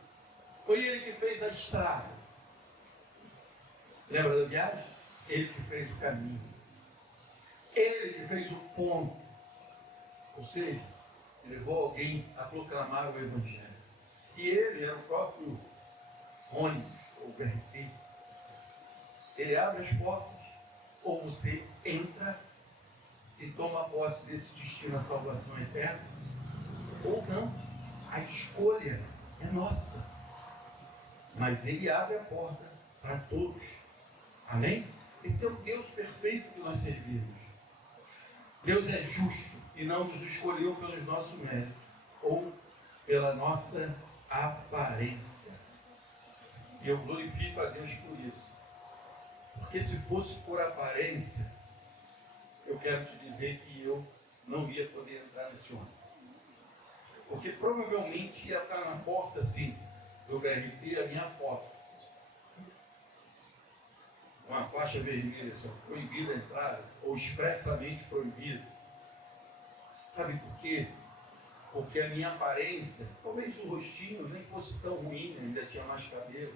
Foi Ele que fez a estrada. Lembra da viagem? Ele que fez o caminho. Ele que fez o ponto. Ou seja, levou alguém a proclamar o Evangelho. E ele era o próprio ônibus, ou BRT. Ele abre as portas, ou você entra e toma posse desse destino, a salvação eterna, ou não. A escolha é nossa. Mas ele abre a porta para todos. Amém? Esse é o Deus perfeito que nós servimos. Deus é justo e não nos escolheu pelos nossos méritos ou pela nossa aparência. E eu glorifico a Deus por isso. Porque se fosse por aparência, eu quero te dizer que eu não ia poder entrar nesse ônibus. Porque provavelmente ia estar na porta assim, do BRT, a minha foto. Uma faixa vermelha, assim, proibida a entrada, ou expressamente proibida. Sabe por quê? Porque a minha aparência, talvez o rostinho nem fosse tão ruim, ainda tinha mais cabelo,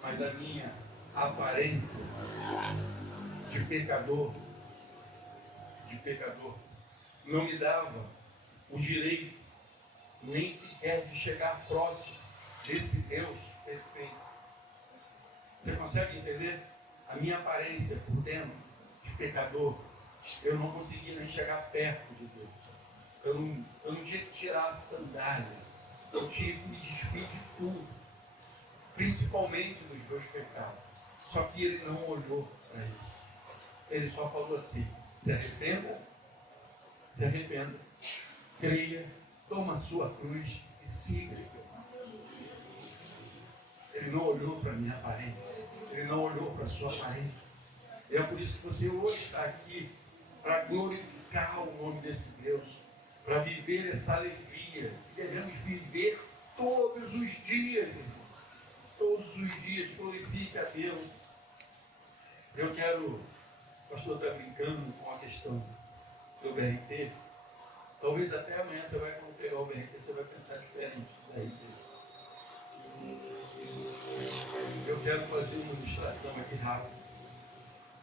mas a minha aparência de pecador, não me dava o direito nem sequer de chegar próximo desse Deus perfeito. Você consegue entender? A minha aparência por dentro de pecador, eu não conseguia nem chegar perto de Deus. Eu não tinha que tirar a sandália, eu tinha que me despir de tudo, principalmente dos meus pecados. Só que ele não olhou para isso. Ele só falou assim: se arrependa, creia, toma a sua cruz e siga. Ele não olhou para a minha aparência, ele não olhou para a sua aparência. E é por isso que você hoje está aqui, para glorificar o nome desse Deus, para viver essa alegria que devemos viver todos os dias, irmão. Todos os dias, glorifique a Deus. Eu quero, o pastor está brincando com a questão do BRT. Talvez até amanhã você vai, quando pegar o BRT, você vai pensar diferente do BRT. Eu quero fazer uma ilustração aqui rápida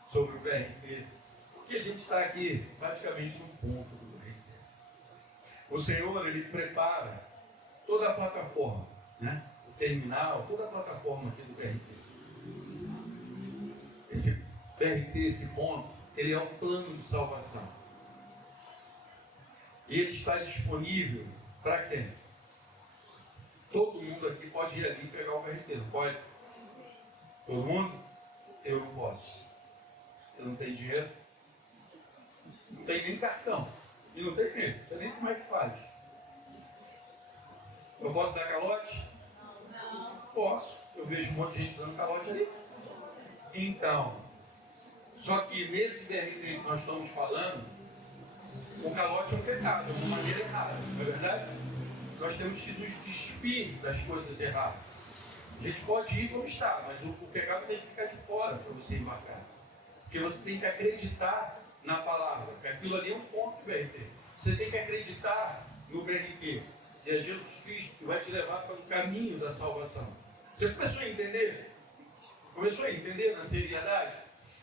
sobre o BRT, porque a gente está aqui praticamente no ponto do BRT. O Senhor, Ele prepara toda a plataforma, né? O terminal, toda a plataforma aqui do BRT. Esse BRT, esse ponto, ele é um plano de salvação. E ele está disponível para quem? Todo mundo aqui pode ir ali e pegar o BRT, não pode? Todo mundo? Eu não posso. Eu não tenho dinheiro. Não tenho nem cartão. E não tem mesmo. Não sei nem como é que faz. Eu posso dar calote? Não. Posso. Eu vejo um monte de gente dando calote ali. Então, só que nesse BRT que nós estamos falando, o calote é um pecado, é uma maneira errada, não é verdade? Nós temos que nos despir das coisas erradas. A gente pode ir como está, mas o pecado tem que ficar de fora para você embarcar. Porque você tem que acreditar na palavra, que aquilo ali é um ponto do BRT. Você tem que acreditar no BRT, que é Jesus Cristo, que vai te levar para o caminho da salvação. Você começou a entender? Começou a entender na seriedade?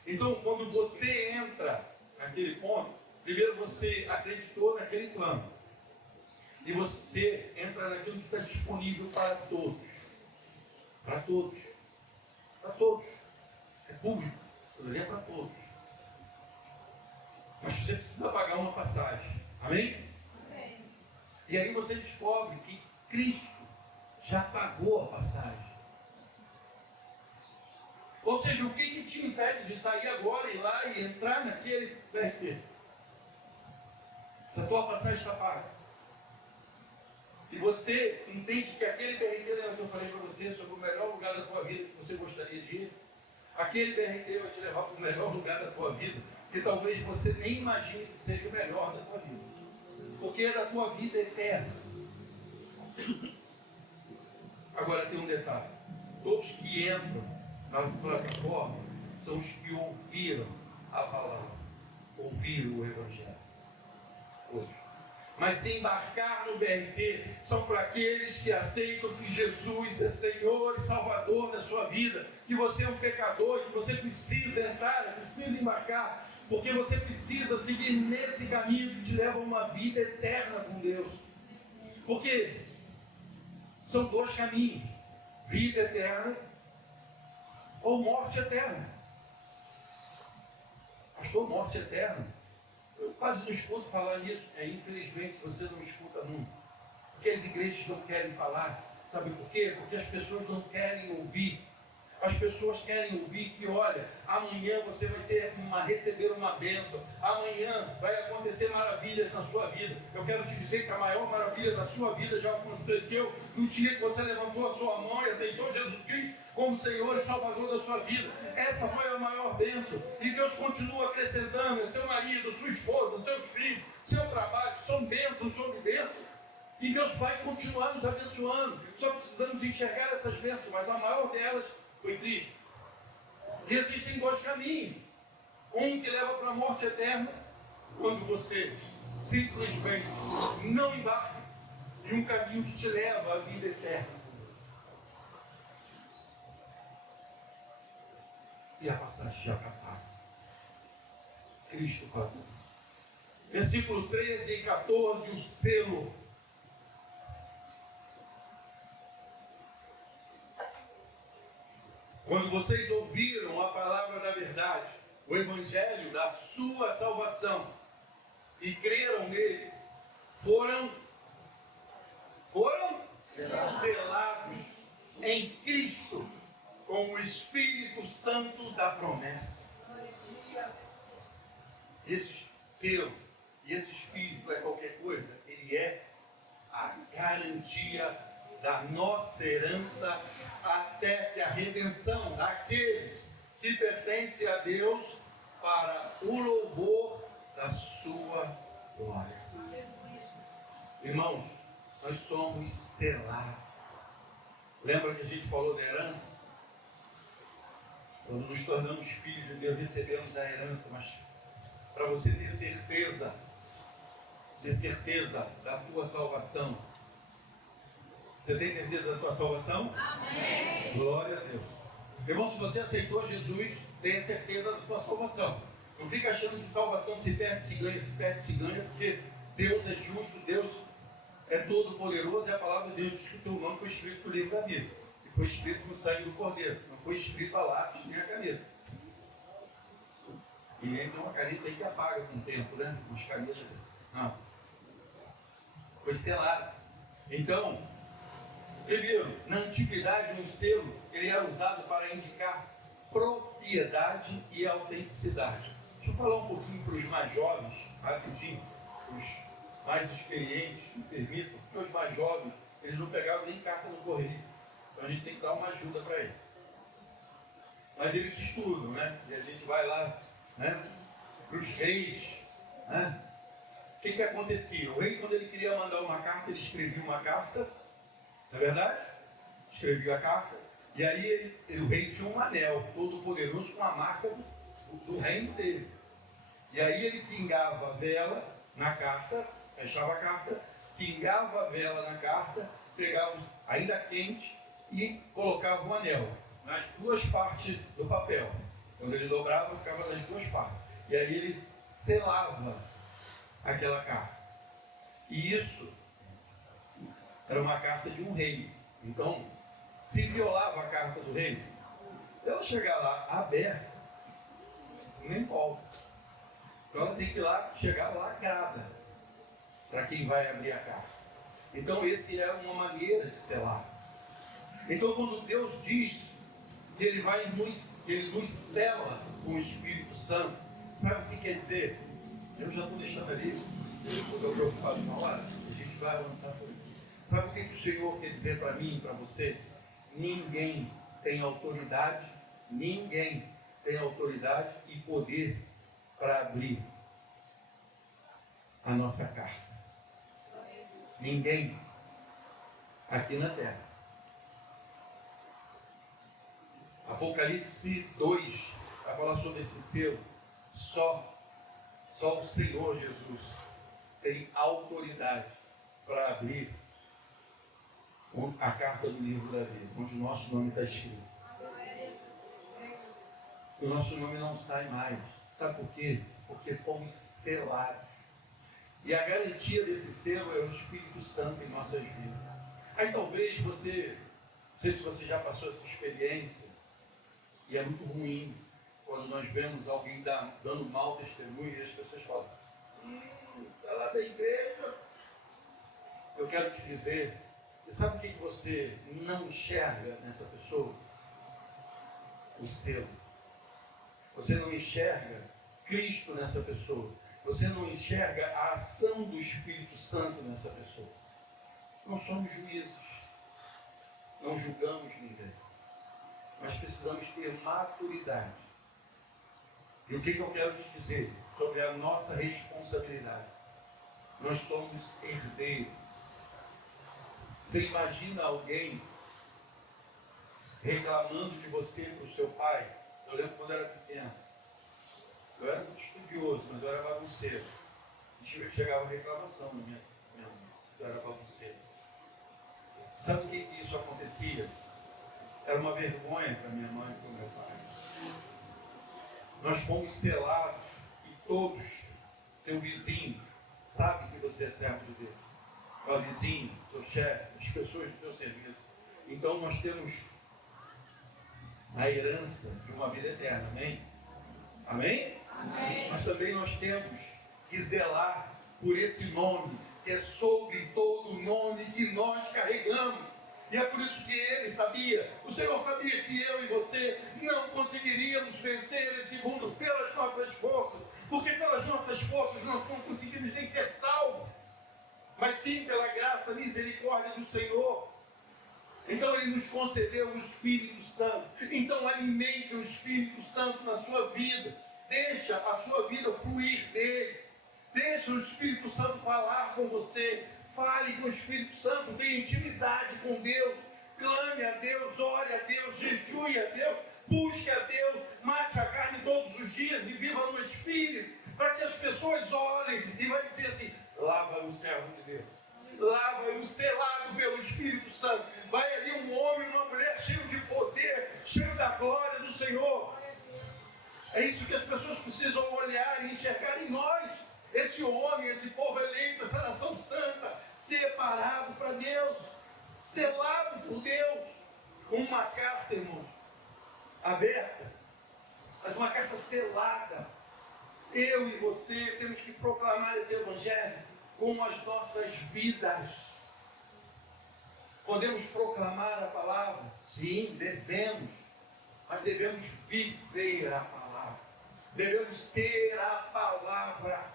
Então, quando você entra naquele ponto, primeiro você acreditou naquele plano. E você entra naquilo que está disponível para todos. Para todos. Para todos. É público. Aquilo ali é para todos. Mas você precisa pagar uma passagem. Amém? Amém? E aí você descobre que Cristo já pagou a passagem. Ou seja, o que te impede de sair agora, ir lá e entrar naquele BRT? A tua passagem está paga. E você entende que aquele BRT, lembra que eu falei para você sobre o melhor lugar da tua vida que você gostaria de ir? Aquele BRT vai te levar para o melhor lugar da tua vida, que talvez você nem imagine que seja o melhor da tua vida. Porque é da tua vida eterna. Agora tem um detalhe. Todos que entram na plataforma são os que ouviram a palavra, ouviram o Evangelho. Todos. Mas embarcar no BRT são para aqueles que aceitam que Jesus é Senhor e Salvador da sua vida, que você é um pecador, que você precisa entrar, precisa embarcar, porque você precisa seguir nesse caminho que te leva a uma vida eterna com Deus. Porque são dois caminhos: vida eterna ou morte eterna. Pastor, morte eterna? Eu quase não escuto falar nisso. Infelizmente você não escuta nunca. Porque as igrejas não querem falar. Sabe por quê? Porque as pessoas não querem ouvir. As pessoas querem ouvir que, olha, amanhã você vai receber uma bênção, amanhã vai acontecer maravilhas na sua vida. Eu quero te dizer que a maior maravilha da sua vida já aconteceu no dia que você levantou a sua mão e aceitou Jesus Cristo como Senhor e Salvador da sua vida. Essa foi a maior bênção. E Deus continua acrescentando: seu marido, sua esposa, seus filhos, seu trabalho, são bênçãos sobre bênçãos. E Deus vai continuar nos abençoando. Só precisamos enxergar essas bênçãos, mas a maior delas foi Cristo. E existem dois caminhos. Um que leva para a morte eterna, quando você simplesmente não embarca, e um caminho que te leva à vida eterna. E a passagem já está paga. Cristo pagou. Versículo 13 e 14, o selo. Quando vocês ouviram a palavra da verdade, o evangelho da sua salvação, e creram nele, foram selados em Cristo com o Espírito Santo da promessa. Esse selo e esse Espírito é qualquer coisa, ele é a garantia da nossa herança até que a redenção daqueles que pertencem a Deus para o louvor da sua glória. Irmãos, nós somos selados. Lembra que a gente falou da herança? Quando nos tornamos filhos de Deus, recebemos a herança, mas para você ter certeza da tua salvação. Você tem certeza da tua salvação? Amém! Glória a Deus. Irmão, se você aceitou Jesus, tenha certeza da tua salvação. Não fica achando que salvação se perde, se ganha, porque Deus é justo, Deus é todo poderoso, e a palavra de Deus diz que o teu nome foi escrito no livro da Bíblia. E foi escrito no sangue do Cordeiro. Não foi escrito a lápis nem a caneta. E nem tem uma caneta aí que apaga com o tempo, né? As canetas. Não. Foi selado. Então, primeiro, na antiguidade, um selo ele era usado para indicar propriedade e autenticidade. Deixa eu falar um pouquinho para os mais jovens, rapidinho, os mais experientes, me permitam, porque os mais jovens, eles não pegavam nem carta no correio. Então a gente tem que dar uma ajuda para eles. Mas eles estudam, né? E a gente vai lá, né? Para os reis, né? O que acontecia? O rei, quando ele queria mandar uma carta, ele escrevia uma carta. Não é verdade? Escrevia a carta. E aí o rei tinha um anel todo poderoso com a marca do reino dele. E aí ele pingava a vela na carta, fechava a carta, pingava a vela na carta, pegava ainda quente e colocava o anel nas duas partes do papel. Quando ele dobrava, ficava nas duas partes. E aí ele selava aquela carta. E isso era uma carta de um rei. Então, se violava a carta do rei, se ela chegar lá aberta, nem volta. Então ela tem que ir lá, chegar lacrada para quem vai abrir a carta. Então esse é uma maneira de selar. Então quando Deus diz que Ele nos cela com o Espírito Santo. Sabe o que quer dizer? Eu já estou deixando ali, eu estou preocupado uma hora, a gente vai avançar por aí. Sabe o que o Senhor quer dizer para mim e para você? Ninguém tem autoridade e poder para abrir a nossa carta. Ninguém aqui na terra. Apocalipse 2 vai falar sobre esse selo. Só o Senhor Jesus tem autoridade para abrir a carta do livro da vida, onde o nosso nome está escrito. O nosso nome não sai mais. Sabe por quê? Porque fomos selados. E a garantia desse selo é o Espírito Santo em nossas vidas. Aí talvez você, não sei se você já passou essa experiência, e é muito ruim quando nós vemos alguém dando mau testemunho e as pessoas falam, está lá da igreja. Eu quero te dizer, sabe o que você não enxerga nessa pessoa? O selo. Você não enxerga Cristo nessa pessoa. Você não enxerga a ação do Espírito Santo nessa pessoa. Não somos juízes. Não julgamos ninguém. Mas precisamos ter maturidade. E o que eu quero te dizer sobre a nossa responsabilidade? Nós somos herdeiros. Você imagina alguém reclamando de você para o seu pai? Eu lembro quando eu era pequeno. Eu era muito estudioso, mas eu era bagunceiro. E chegava reclamação na minha mãe. Eu era bagunceiro. Sabe o que isso acontecia? Era uma vergonha para minha mãe e para o meu pai. Nós fomos selados e todos, teu vizinho, sabe que você é servo de Deus. Teu vizinho, teu chefe, as pessoas do teu serviço. Então nós temos a herança de uma vida eterna. Amém? Amém? Amém. Mas também nós temos que zelar por esse nome, que é sobre todo o nome que nós carregamos. E é por isso que ele sabia, o Senhor sabia que eu e você não conseguiríamos vencer esse mundo pelas nossas forças, porque pelas nossas forças nós não conseguimos nem ser salvos, mas sim pela graça e misericórdia do Senhor. Então ele nos concedeu o Espírito Santo. Então alimente o Espírito Santo na sua vida. Deixa a sua vida fluir dele. Deixa o Espírito Santo falar com você. Fale com o Espírito Santo. Tenha intimidade com Deus. Clame a Deus, ore a Deus, jejue a Deus, busque a Deus, mate a carne todos os dias e viva no Espírito. Para que as pessoas olhem e vai dizer assim, lá vai o servo de Deus. Lá vai o selado pelo Espírito Santo. Vai ali um homem, uma mulher cheio de poder, cheio da glória do Senhor. É isso que as pessoas precisam olhar e enxergar em nós. Esse homem, esse povo eleito, essa nação santa, separado para Deus, selado por Deus. Uma carta, irmãos, aberta, mas uma carta selada. Eu e você temos que proclamar esse Evangelho com as nossas vidas. Podemos proclamar a palavra? Sim, devemos. Mas devemos viver a palavra. Devemos ser a palavra.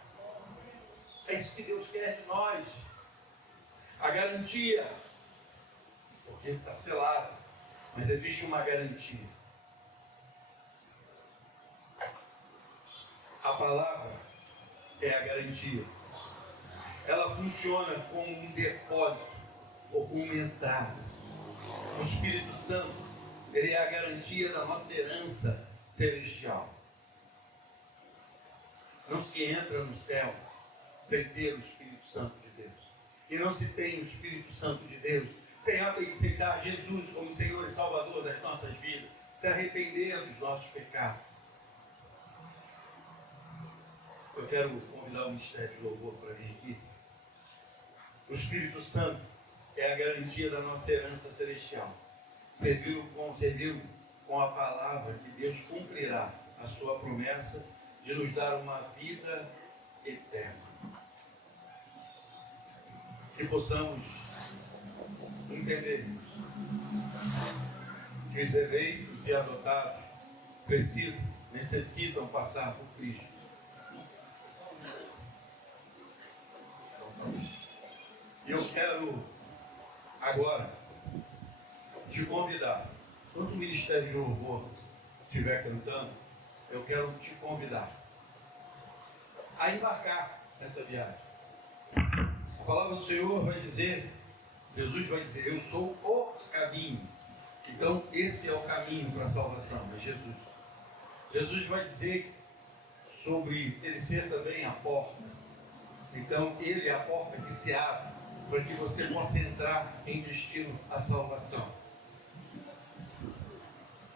É isso que Deus quer de nós. A garantia, porque está selado, mas existe uma garantia. A palavra é a garantia. Ela funciona como um depósito ou como uma entrada. O Espírito Santo, ele é a garantia da nossa herança celestial. Não se entra no céu sem ter o Espírito Santo de Deus. E não se tem o Espírito Santo de Deus sem aceitar Jesus como Senhor e Salvador das nossas vidas, se arrepender dos nossos pecados. Eu quero convidar o Ministério de Louvor para vir aqui. O Espírito Santo é a garantia da nossa herança celestial. Servindo com a palavra que Deus cumprirá a sua promessa de nos dar uma vida eterna. Que possamos entender isso. os eleitos e adotados necessitam passar por Cristo. E eu quero agora te convidar, quando o Ministério de Louvor estiver cantando, eu quero te convidar a embarcar nessa viagem. A palavra do Senhor vai dizer, Jesus vai dizer, eu sou o caminho. Então esse é o caminho para a salvação, é Jesus. Jesus vai dizer sobre ele ser também a porta. Então ele é a porta que se abre para que você possa entrar em destino à salvação.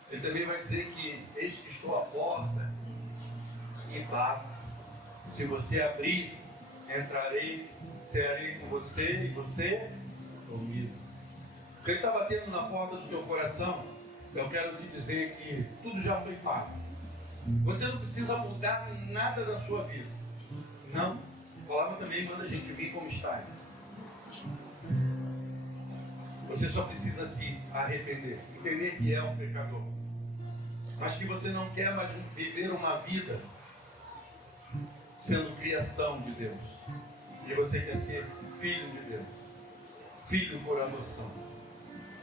Ele também vai dizer que eis que estou à porta e bato. Se você abrir, entrarei, cearei com você e você comigo. Se ele está batendo na porta do teu coração, eu quero te dizer que tudo já foi pago. Você não precisa mudar nada da sua vida. Não. A palavra também manda a gente vir como está. Você só precisa se arrepender, entender que é um pecador, mas que você não quer mais viver uma vida sendo criação de Deus, e você quer ser filho de Deus, filho por adoção,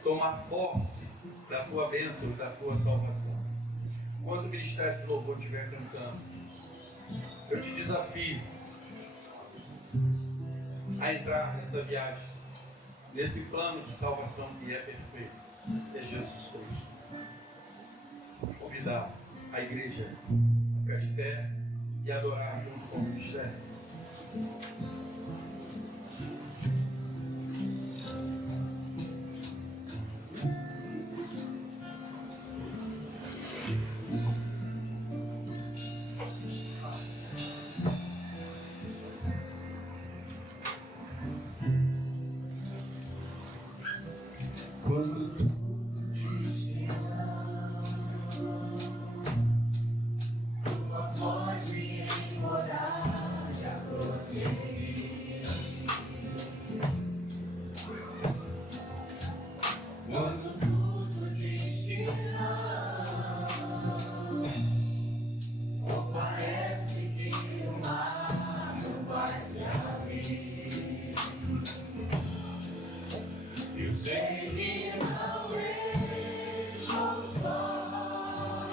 tomar posse da tua bênção e da tua salvação. Quando o Ministério de Louvor estiver cantando, eu te desafio a entrar nessa viagem, nesse plano de salvação que é perfeito, é Jesus Cristo. Convidar a igreja a ficar de pé e adorar junto com o Ministério. Quando tudo diz que não, tua voz me encoraja a prosseguir. Quando tudo diz que não, parece que o mar não vai se abrir. Eu sei que não estou só,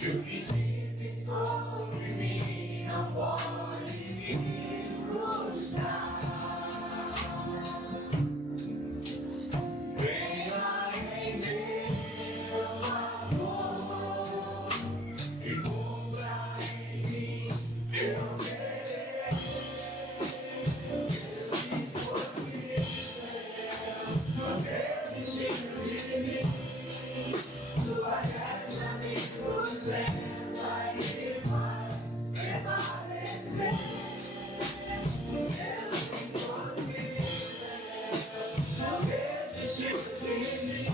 e o que dizes sobre mim não pode se frustrar. Venha em meu favor e cumpra em mim meu querer. Não desistir de mim, tua graça me sustenta e me faz prevalecer. Deus impossível, não desistir de mim,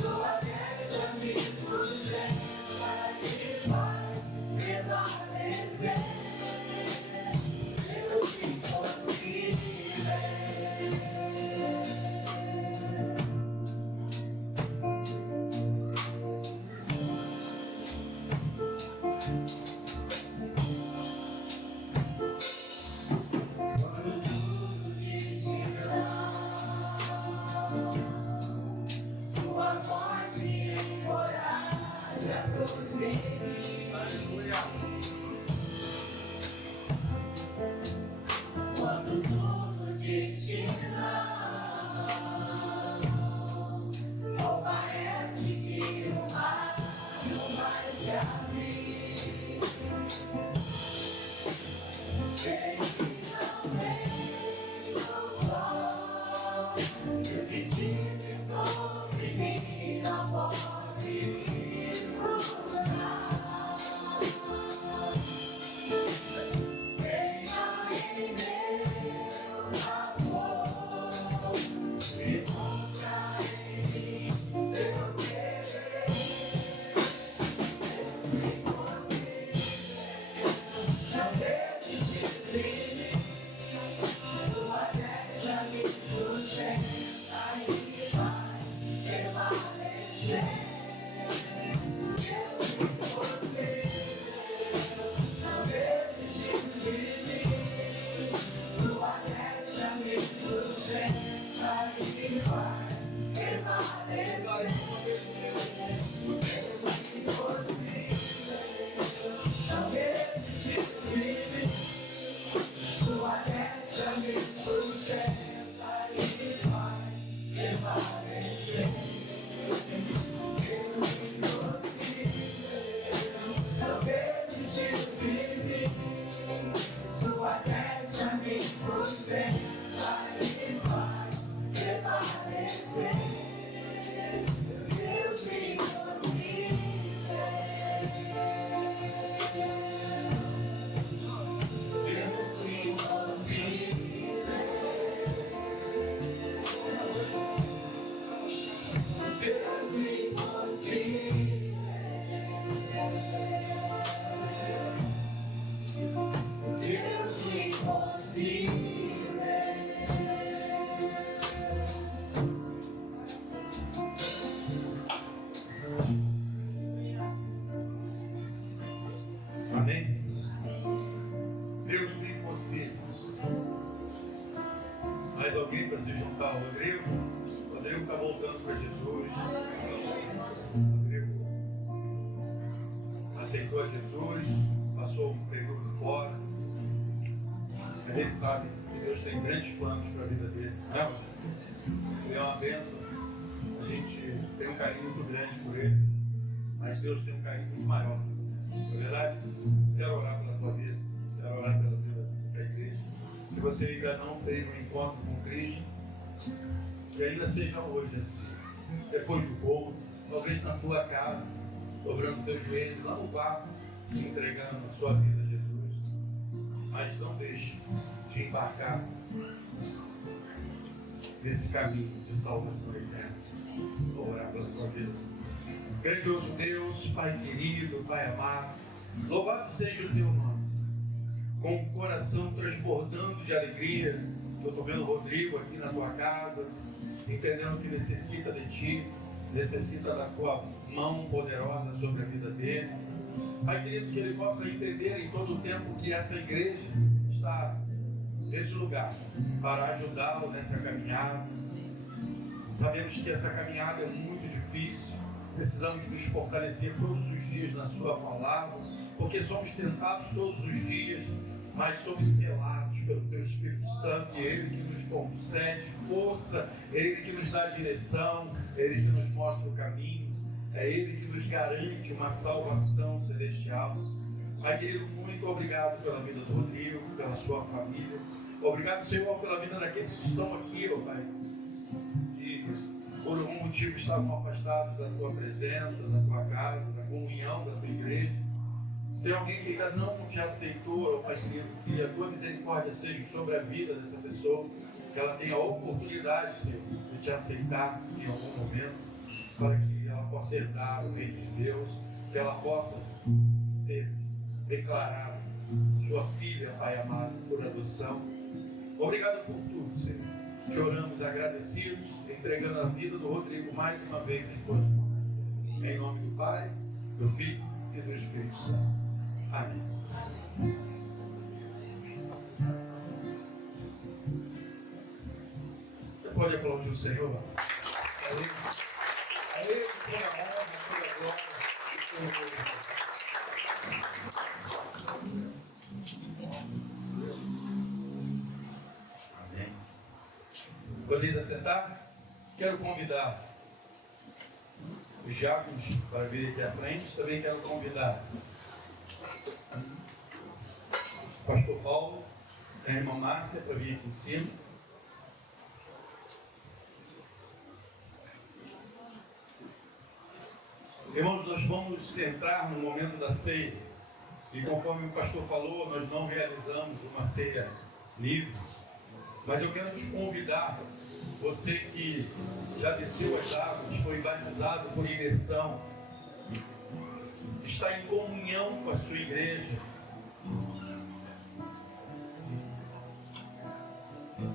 tua graça me sustenta e me faz prevalecer. Deus impossível. Sua voz me encoraja a prosseguir. Quando tudo diz que não, parece que o mar não vai se abrir. Sei que não estou só, e o que dizes sobre mim não pode se frustrar. Amém? Deus me impossível. Mais alguém para se juntar ao Rodrigo? O Rodrigo está voltando para Jesus. O Rodrigo aceitou a Jesus, passou um período fora, mas ele sabe que Deus tem grandes planos para a vida dele. Ele é uma bênção. A gente tem um carinho muito grande por ele, mas Deus tem um carinho muito maior. Não é verdade? Quero orar pela tua vida, quero orar pela vida da igreja. Se você ainda não teve um encontro com Cristo, que ainda seja hoje, assim, depois do culto, talvez na tua casa, dobrando o teu joelho, lá no quarto, entregando a sua vida a Jesus. Mas não deixe de embarcar nesse caminho de salvação eterna. Vou orar pela tua vida. Grandioso Deus, Pai querido, Pai amado, louvado seja o teu nome. Com o coração transbordando de alegria, eu estou vendo o Rodrigo aqui na tua casa, entendendo que necessita de ti, necessita da tua mão poderosa sobre a vida dele. Pai querido, que ele possa entender em todo o tempo que essa igreja está nesse lugar para ajudá-lo nessa caminhada. Sabemos que essa caminhada é muito difícil, precisamos nos fortalecer todos os dias na sua palavra, porque somos tentados todos os dias, mas somos selados pelo teu Espírito Santo, e é Ele que nos concede força, é Ele que nos dá direção, é Ele que nos mostra o caminho, é Ele que nos garante uma salvação celestial. Pai querido, muito obrigado pela vida do Rodrigo, pela sua família. Obrigado, Senhor, pela vida daqueles que estão aqui, ó Pai, que por algum motivo estavam afastados da tua presença, da tua casa, da comunhão da tua igreja. Se tem alguém que ainda não te aceitou, ó Pai querido, que a tua misericórdia seja sobre a vida dessa pessoa, que ela tenha a oportunidade, Senhor, de te aceitar em algum momento, para que ela possa herdar o reino de Deus, que ela possa ser declarada sua filha, Pai amado, por adoção. Obrigado por tudo, Senhor. Te oramos agradecidos, entregando a vida do Rodrigo mais uma vez em tuas mãos. Em nome do Pai, do Filho e do Espírito Santo. Amém. Você pode aplaudir o Senhor? A Ele toda a honra, toda a glória e todo o louvor. Amém. Podeis assentar? Quero convidar os diáconos para vir aqui à frente. Também quero convidar o pastor Paulo, a irmã Márcia, para vir aqui em cima. Irmãos, nós vamos entrar no momento da ceia. E conforme o pastor falou, nós não realizamos uma ceia livre. Mas eu quero te convidar, você que já desceu as águas, foi batizado por imersão, está em comunhão com a sua igreja,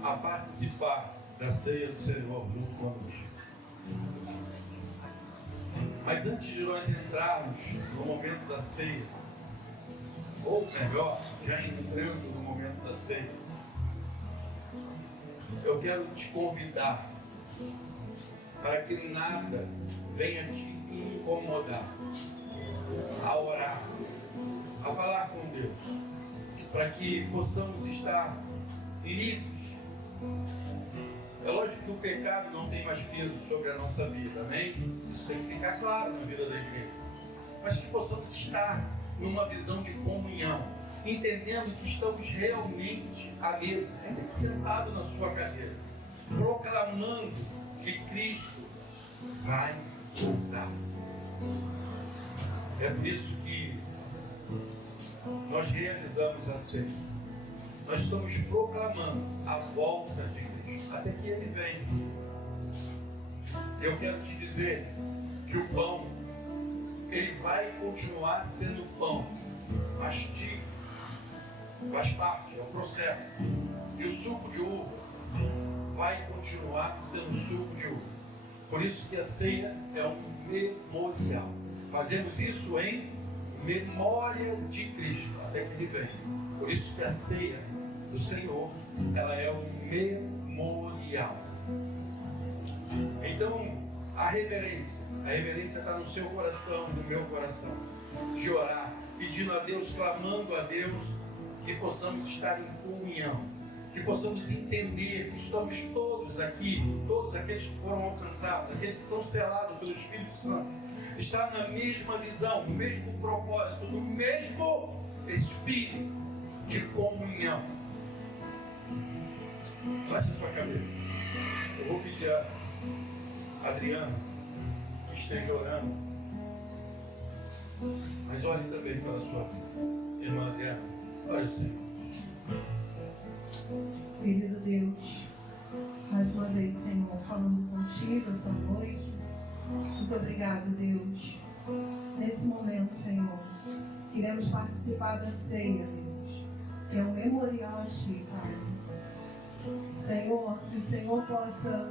a participar da ceia do Senhor junto conosco. Mas antes de nós entrarmos no momento da ceia, ou melhor, já entrando no momento da ceia, eu quero te convidar para que nada venha te incomodar, a orar, a falar com Deus, para que possamos estar livres. É lógico que o pecado não tem mais peso sobre a nossa vida, amém? Isso tem que ficar claro na vida da igreja. Mas que possamos estar numa visão de comunhão, entendendo que estamos realmente à mesa, ainda que sentado na sua cadeira, proclamando que Cristo vai voltar. É por isso que nós realizamos a ceia. Nós estamos proclamando a volta de Cristo, até que Ele venha. Eu quero te dizer que o pão, ele vai continuar sendo pão, mastigo, faz parte, é o processo. E o suco de uva vai continuar sendo suco de uva. Por isso que a ceia é um memorial. Fazemos isso em memória de Cristo, até que Ele venha. Por isso que a ceia do Senhor, ela é um memorial. Então, a reverência está no seu coração e no meu coração, de orar, pedindo a Deus, clamando a Deus, que possamos estar em comunhão, que possamos entender que estamos todos aqui, todos aqueles que foram alcançados, aqueles que são selados pelo Espírito Santo, estar na mesma visão, no mesmo propósito, no mesmo espírito de comunhão. Baixe a sua cabeça. Eu vou pedir a Adriana que esteja orando, mas olhe também para a sua irmã Adriana. Olha, Senhor. Querido Deus, mais uma vez, Senhor, falando contigo essa noite. Muito obrigado, Deus. Nesse momento, Senhor, queremos participar da ceia, Deus, que é um memorial a Ti, Pai. Senhor, que o Senhor possa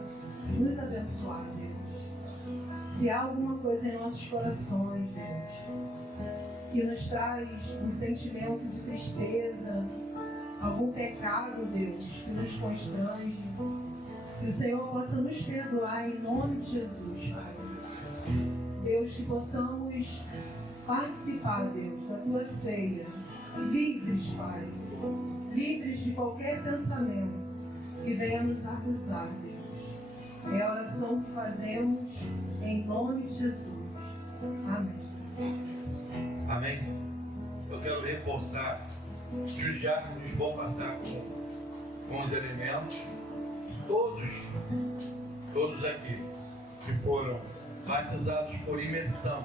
nos abençoar, Deus. Se há alguma coisa em nossos corações, Deus, que nos traz um sentimento de tristeza, algum pecado, Deus, que nos constrange, que o Senhor possa nos perdoar em nome de Jesus, Pai. Deus, que possamos participar, Deus, da Tua ceia, livres, Pai, livres de qualquer pensamento que venha nos acusar, Deus. É a oração que fazemos em nome de Jesus. Amém. Amém. Eu quero reforçar que os diáconos vão passar com os elementos. Todos aqui que foram batizados por imersão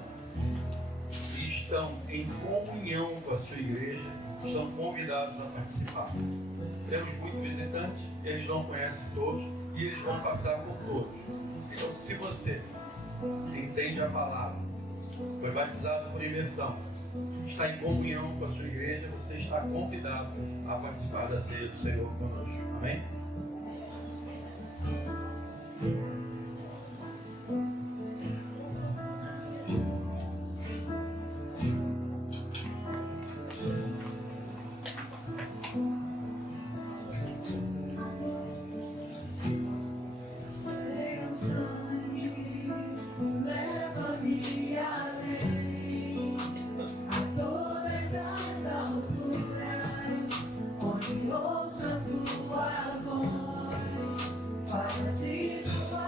e estão em comunhão com a sua igreja, estão convidados a participar. Temos muitos visitantes, eles não conhecem todos e eles vão passar por todos. Então, se você entende a palavra, foi batizado por imersão, está em comunhão com a sua igreja, você está convidado a participar da ceia do Senhor conosco. Amém? Ouça tua voz, para ti tua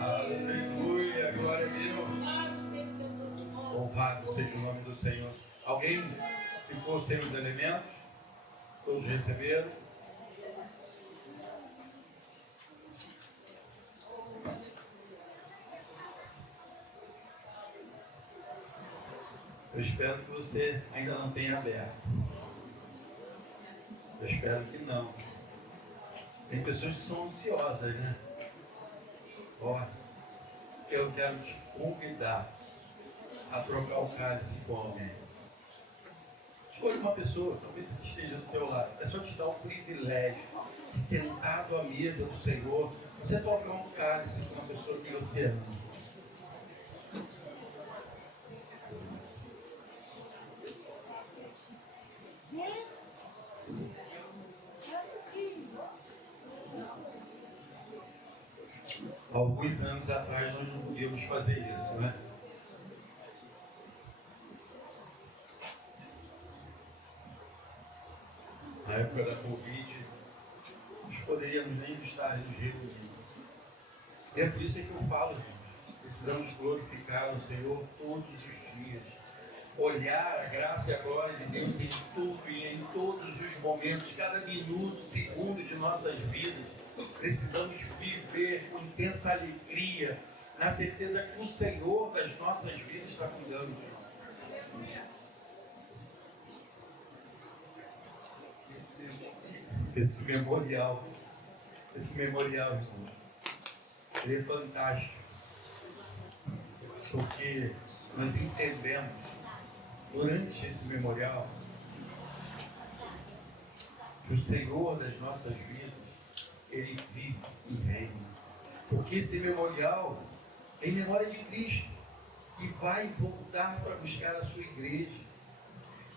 Aleluia, glória a Deus. Louvado seja o nome do Senhor. Alguém ficou sem os elementos? Todos receberam? Eu espero que você ainda não tenha aberto. Eu espero que não. Tem pessoas que são ansiosas, né? Ó, que eu quero te convidar a trocar o cálice com alguém. Escolha uma pessoa, talvez que esteja do teu lado. É só te dar o privilégio de, sentado à mesa do Senhor, você trocar um cálice com uma pessoa que você ama. Alguns anos atrás nós não podíamos fazer isso, né? Na época da Covid, nós poderíamos nem estar reunidos. E é por isso que eu falo, irmãos, precisamos glorificar o Senhor todos os dias. Olhar a graça e a glória de Deus em tudo e em todos os momentos, cada minuto, segundo de nossas vidas. Precisamos viver com intensa alegria, na certeza que o Senhor das nossas vidas está cuidando de nós. Esse memorial, irmão, ele é fantástico, porque nós entendemos, durante esse memorial, que o Senhor das nossas vidas, Ele vive e reina. Porque esse memorial é em memória de Cristo, que vai voltar para buscar a sua igreja.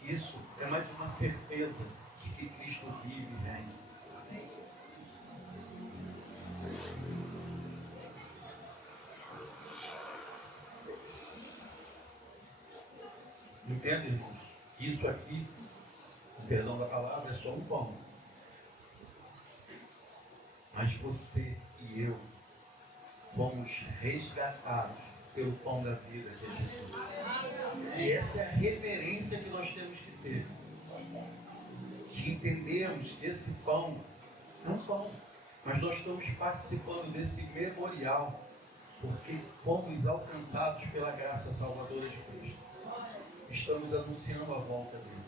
Isso é mais uma certeza de que Cristo vive e reina. Entende, irmãos? Isso aqui, o perdão da palavra, é só um pão. Mas você e eu fomos resgatados pelo pão da vida, que é Jesus. E essa é a reverência que nós temos que ter. De entendermos que esse pão é um pão, mas nós estamos participando desse memorial, porque fomos alcançados pela graça salvadora de Cristo. Estamos anunciando a volta dele.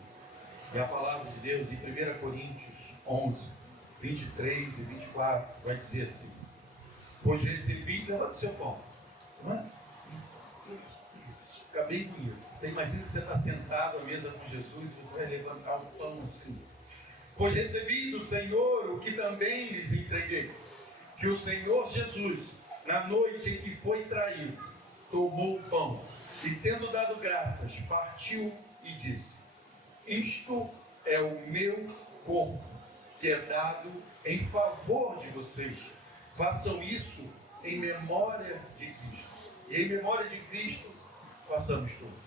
E a palavra de Deus, em 1 Coríntios 11, 23 e 24, vai dizer assim: pois recebi, levanta o seu pão. Não é? Isso. Fica bem bonito. Você imagina que você está sentado à mesa com Jesus e você vai levantar o pão assim. Pois recebi do Senhor o que também lhes entreguei, que o Senhor Jesus, na noite em que foi traído, tomou o pão e, tendo dado graças, partiu e disse: isto é o meu corpo, que é dado em favor de vocês. Façam isso em memória de Cristo. E em memória de Cristo, façamos tudo.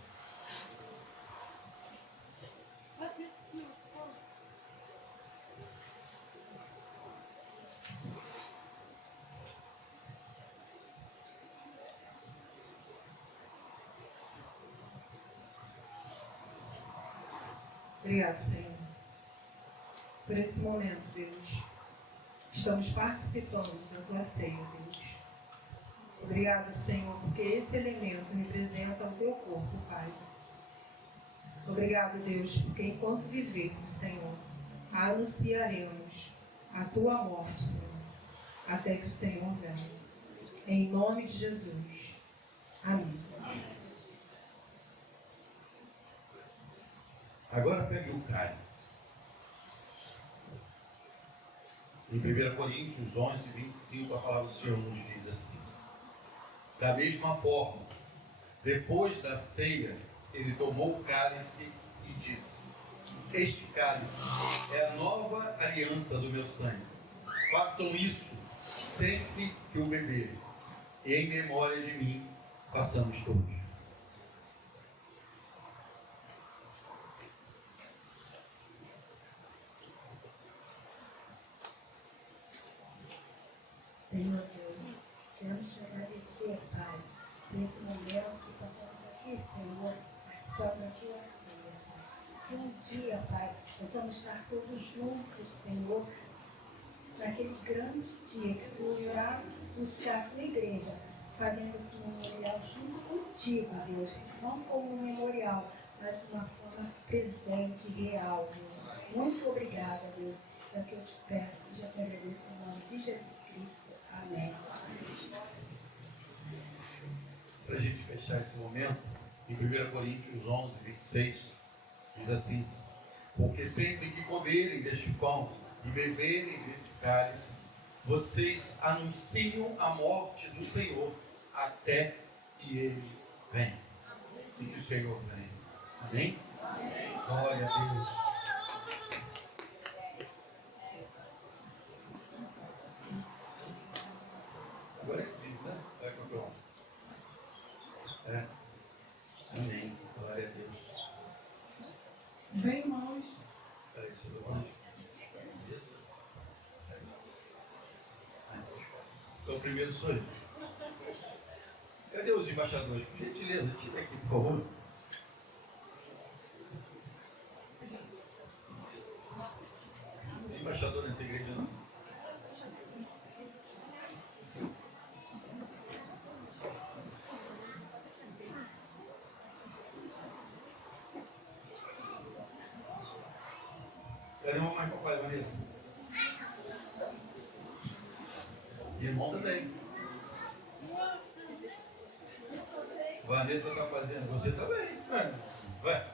Obrigado, Senhor, por esse momento, Deus. Estamos participando da tua ceia, Deus. Obrigado, Senhor, porque esse elemento representa o teu corpo, Pai. Obrigado, Deus, porque enquanto vivermos, Senhor, anunciaremos a tua morte, Senhor, até que o Senhor venha. Em nome de Jesus. Amém. Agora pegue o cálice. Em 1 Coríntios 11, 25, a palavra do Senhor nos diz assim: da mesma forma, depois da ceia, ele tomou o cálice e disse: este cálice é a nova aliança do meu sangue. Façam isso sempre que o beberem, e em memória de mim, façamos todos. Senhor Deus, queremos te agradecer, Pai, nesse momento que passamos aqui, Senhor, participando da tua ceia. que um dia, Pai, possamos estar todos juntos, Senhor, naquele grande dia que tu irá buscar a tua igreja, fazendo esse memorial junto contigo, Deus. Não como um memorial, mas de uma forma presente, real, Deus. Muito obrigada, Deus. É o que eu te peço e já te agradeço em nome de Jesus Cristo. Amém. Para a gente fechar esse momento, em 1 Coríntios 11, 26, diz assim: porque sempre que comerem deste pão e beberem desse cálice, vocês anunciam a morte do Senhor até que Ele venha. E que o Senhor venha. Amém? Glória a Deus. Agora é que né? Vai com a pronto. É. Amém. Glória a Deus. Bem, irmãos, Peraí, deixa eu levantar. Então, primeiro sou eu. Cadê os embaixadores? Por gentileza, tira aqui, por favor. Tem embaixador nessa igreja, não? Cadê mamãe e papai, Vanessa? E irmão também. Vanessa está fazendo, você também. Vai.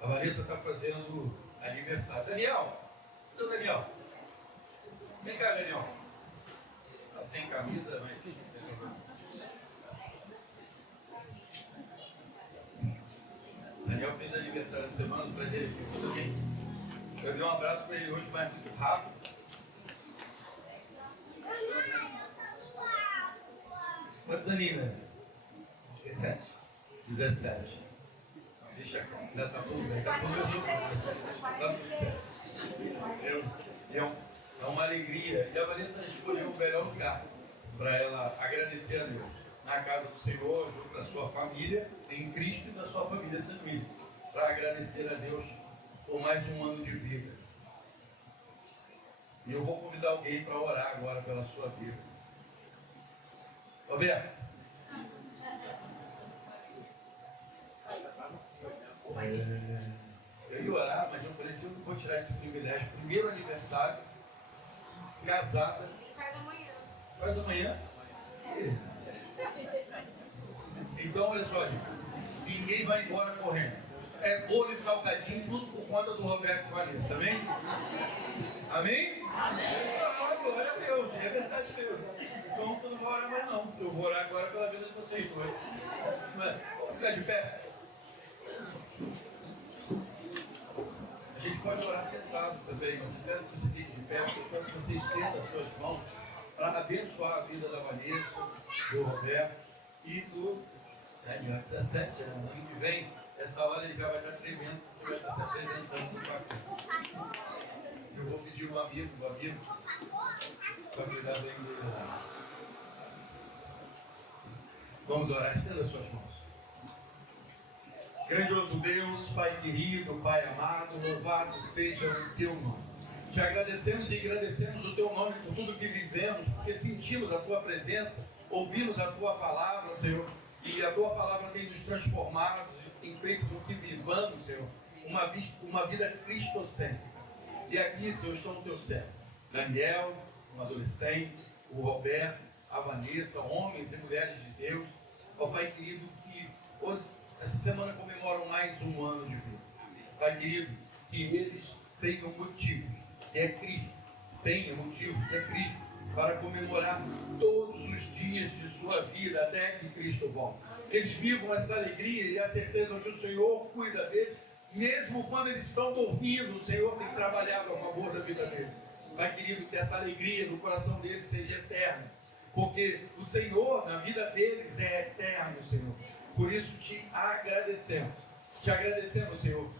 A Vanessa está fazendo aniversário. Daniel! Cadê o Daniel? Vem cá, Daniel. Está sem camisa, mas... Daniel fez aniversário essa semana, traz ele aqui também. Eu dei um abraço para ele hoje, mas muito rápido. Quantos aninhos, né? 17? 17. Deixa aqui, ainda está tudo bem, está tudo certo. É uma alegria. E a Vanessa escolheu o melhor lugar para ela agradecer a Deus. Na casa do Senhor, junto da sua família, em Cristo e da sua família sanguínea, para agradecer a Deus por mais um ano de vida. E eu vou convidar alguém para orar agora pela sua vida. Roberto. Eu ia orar, mas eu falei assim, eu não vou tirar esse privilégio. Primeiro aniversário, casada. Faz amanhã. Faz amanhã? Então, olha só, ninguém vai embora correndo. É bolo e salgadinho, tudo por conta do Roberto e Vanessa, amém? Amém? Amém. Ah, glória a Deus, é verdade mesmo. Então, tu não vai orar mais não. Eu vou orar agora pela vida de vocês dois. Vamos ficar de pé? A gente pode orar sentado também, mas eu quero que você fique de pé, porque eu quero que você estenda as suas mãos para abençoar a vida da Vanessa, do Roberto e do Daniel. 17 anos. Ano que vem, essa hora ele já vai estar tremendo, porque vai estar se apresentando no papel. Eu vou pedir um amigo para cuidar bem dele lá. Vamos orar, estenda as suas mãos. Grandioso Deus, Pai querido, Pai amado, louvado seja o Teu nome. Te agradecemos e agradecemos o Teu nome por tudo que vivemos, porque sentimos a Tua presença, ouvimos a Tua palavra, Senhor, e a Tua palavra tem nos transformado, tem feito com que vivamos, Senhor, uma vida cristocêntrica. E aqui, Senhor, estão no Teu servo. Daniel, um adolescente, o Roberto, a Vanessa, homens e mulheres de Deus, ó Pai querido, que hoje, essa semana comemoram mais um ano de vida. Pai querido, que eles tenham motivo, que é Cristo, tenha motivo, que é Cristo, para comemorar todos os dias de sua vida até que Cristo volte. Que eles vivam essa alegria e a certeza que o Senhor cuida deles, mesmo quando eles estão dormindo, o Senhor tem trabalhado a favor da vida deles. Pai querido, que essa alegria no coração deles seja eterna, porque o Senhor na vida deles é eterno, Senhor. Por isso te agradecemos, Senhor,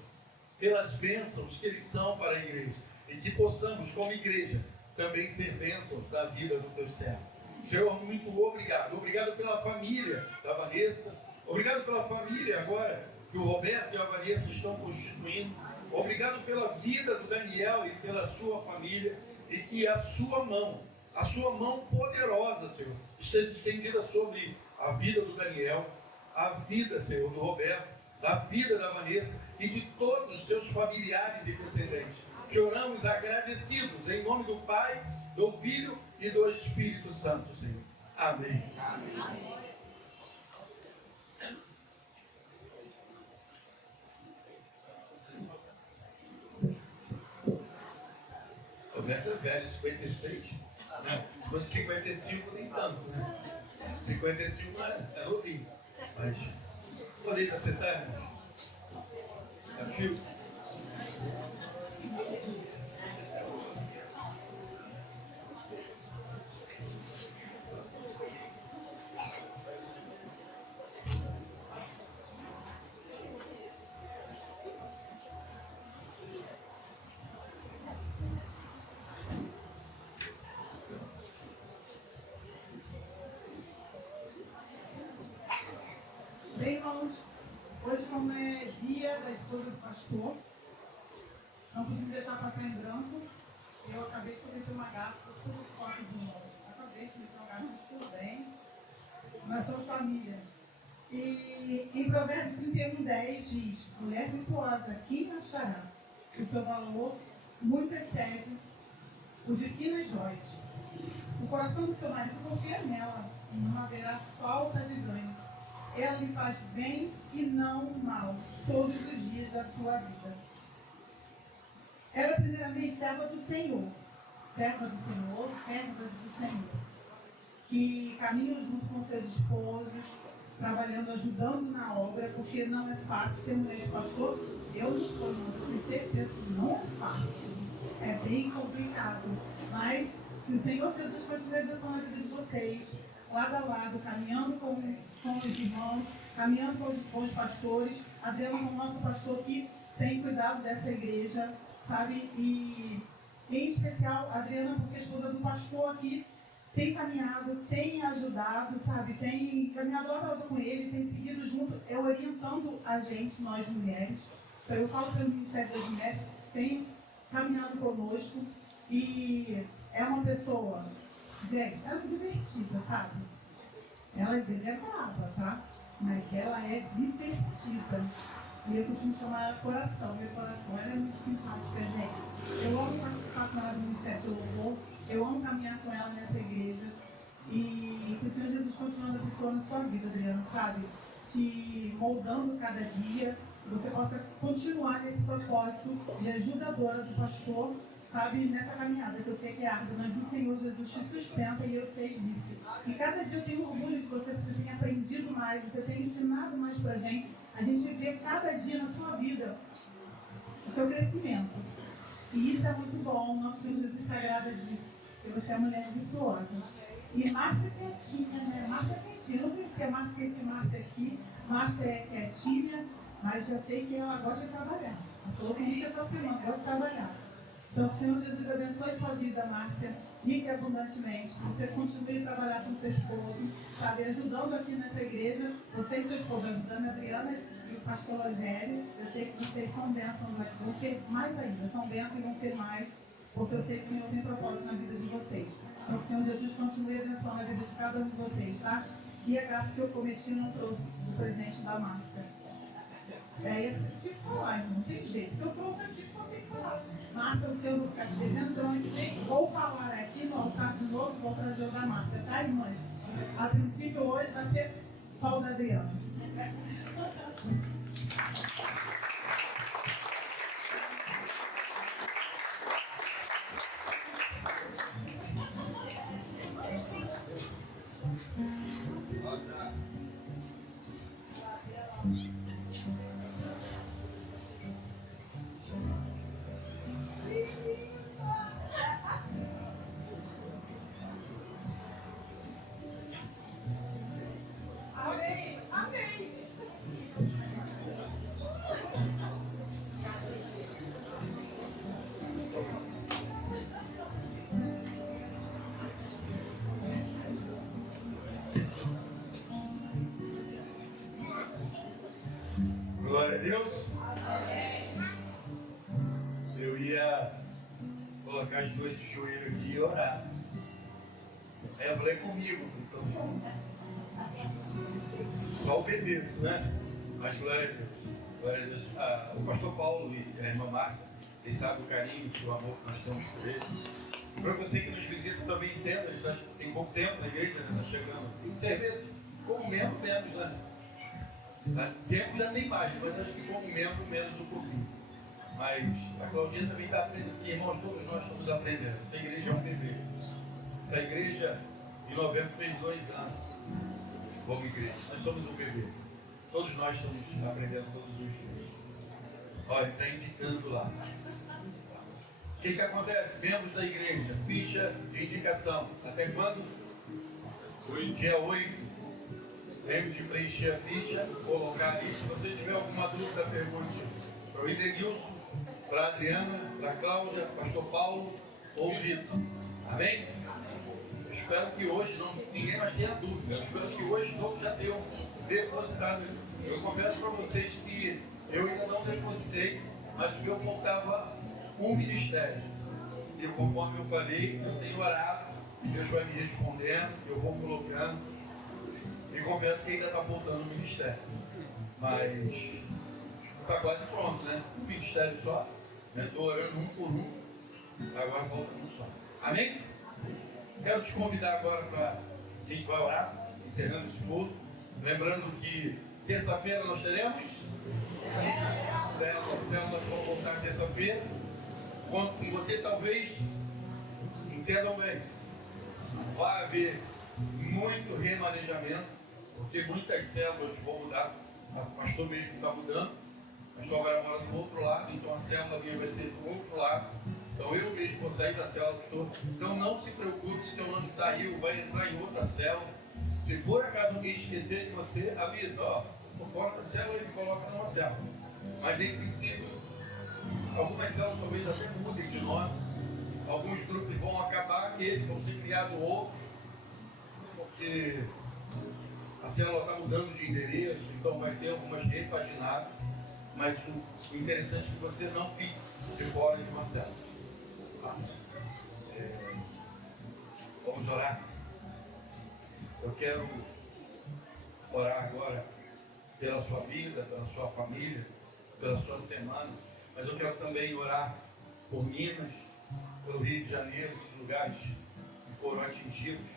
pelas bênçãos que eles são para a igreja. E que possamos, como igreja, também ser bênçãos da vida do teu servo. Senhor, muito obrigado. Obrigado pela família da Vanessa. Obrigado pela família agora que o Roberto e a Vanessa estão constituindo. Obrigado pela vida do Daniel e pela sua família. E que a sua mão poderosa, Senhor, esteja estendida sobre a vida do Daniel, a vida, Senhor, do Roberto, a vida da Vanessa e de todos os seus familiares e descendentes. Que oramos agradecidos em nome do Pai, do Filho e do Espírito Santo, Senhor. Amém. Amém. Roberto é velho, 56. Nos 55 nem tanto, né? 55 é novinho. Mas podeis aceitar, né? É tio. Bem, irmãos, hoje como é dia da esposa do pastor, não podia deixar passar em branco. Eu acabei de cometer uma gafa, tudo forte de novo. Acabei de cometer uma gafa, tudo bem. Nós somos família. E em Provérbios 31:10 diz: mulher virtuosa, quem achará que seu valor muito excede o de finas joias? O coração do seu marido confia nela, e não haverá falta de ganho. Ela lhe faz bem e não mal todos os dias da sua vida. Ela primeiramente serva do Senhor, servas do Senhor, que caminham junto com seus esposos, trabalhando, ajudando na obra, porque não é fácil ser mulher de pastor. Eu não sou, não, tenho certeza que não é fácil, é bem complicado, mas que o Senhor Jesus continue abençoando a vida de vocês, lado a lado, caminhando com os irmãos, caminhando com os pastores. Adriano é o nosso pastor que tem cuidado dessa igreja, sabe? E em especial a Adriana, porque a esposa do pastor aqui tem caminhado, tem ajudado, sabe? Tem caminhado lado a lado com ele, tem seguido junto, orientando a gente, nós mulheres. Então eu falo pelo Ministério das Mulheres, tem caminhado conosco e é uma pessoa, gente, ela é divertida, sabe? Ela às vezes é brava, tá? Mas ela é divertida. E eu costumo chamar ela coração, meu coração. Ela é muito simpática, gente. Eu amo participar com ela do Ministério do Louvor. Eu amo caminhar com ela nessa igreja. E que o Senhor Jesus continue abençoando a sua vida, Adriana, sabe? Te moldando cada dia. Que você possa continuar nesse propósito de ajudadora do pastor, sabe, nessa caminhada, que eu sei que é árdua, mas o Senhor Jesus te sustenta e eu sei disso. E cada dia eu tenho orgulho de você, porque você tem aprendido mais, você tem ensinado mais pra gente. A gente vê cada dia na sua vida o seu crescimento. E isso é muito bom, nosso Senhor Jesus se agrada disso, porque você é uma mulher virtuosa. E Márcia é quietinha, né? Márcia é quietinha. Eu não conhecia a Márcia, conheci Márcia aqui. Márcia é quietinha, mas já sei que ela gosta de trabalhar. Ela falou comigo essa semana, gosta de trabalhar. Então, Senhor Jesus, abençoe sua vida, Márcia, rica e abundantemente. Você continue a trabalhar com seu esposo, sabe, ajudando aqui nessa igreja, você e seu esposo, ajudando a Adriana e o pastor Rogério. Eu sei que vocês são bênçãos, vão ser mais ainda, são bênçãos e vão ser mais, porque eu sei que o Senhor tem propósito na vida de vocês. Então, Senhor Jesus, continue abençoando a vida de cada um de vocês, tá? E a gafe que eu cometi não trouxe o presente da Márcia. É esse que eu falar, não tem jeito. Eu trouxe aqui porque eu tenho que falar. Márcia, o seu não ficar te devendo, semana que vem vou falar aqui no altar de novo, vou trazer o da Márcia, tá, irmãs? A princípio hoje vai ser só o da Adriana. Amém, amém. Glória a Deus. Eu ia colocar as duas de joelho aqui e orar. Aí eu falei comigo, então só obedeço, né? Mas glória a Deus. Glória a Deus. O pastor Paulo e a irmã Márcia, eles sabem o carinho e o amor que nós temos por ele. E para você que nos visita também entenda, ele tem pouco tempo na igreja, né? Está chegando. Tem 6 meses, como membro menos, né? Tempo já tem mais, mas acho que como membro menos um pouquinho. Mas a Claudinha também está aprendendo. E irmãos, todos nós estamos aprendendo. Essa igreja é um bebê. Essa igreja, em novembro, fez 2 anos como igreja. Nós somos um bebê. Todos nós estamos aprendendo todos os dias. Olha, está indicando lá. O que acontece? Membros da igreja, ficha de indicação. Até quando? Foi dia 8. Lembre de preencher a ficha, colocar ali. Se você tiver alguma dúvida, pergunte para o Edenilson, para a Adriana, para a Cláudia, pastor Paulo ou Vitor. Amém? Eu espero que hoje ninguém mais tenha dúvida. Eu espero que hoje todos já tenham depositado. Eu confesso para vocês que eu ainda não depositei, mas o meu faltava um ministério. E conforme eu falei, eu tenho orado, Deus vai me respondendo, eu vou colocando. E confesso que ainda está faltando um ministério. Mas está quase pronto, né? Um ministério só. Estou orando um por um. Agora falta um só. Amém? Quero te convidar agora para a gente vai orar, encerrando esse culto. Lembrando que terça-feira nós teremos célula, nós vamos voltar terça-feira. Conto com você, talvez entendam bem. Vai haver muito remanejamento, porque muitas células vão mudar. O pastor mesmo está mudando. O pastor agora mora do outro lado, então a célula minha vai ser do outro lado. Então eu mesmo vou sair da célula que estou. Então não se preocupe se teu nome saiu, vai entrar em outra célula. Se por acaso alguém esquecer de você, avisa, ó, por fora da célula ele coloca numa célula. Mas em princípio, algumas células talvez até mudem de nome. Alguns grupos vão acabar, aqueles vão ser criados outros, porque a célula está mudando de endereço, então vai ter algumas repaginadas. Mas o interessante é que você não fique de fora de uma célula. Tá? Vamos orar? Eu quero orar agora pela sua vida, pela sua família, pela sua semana, mas eu quero também orar por Minas, pelo Rio de Janeiro, esses lugares que foram atingidos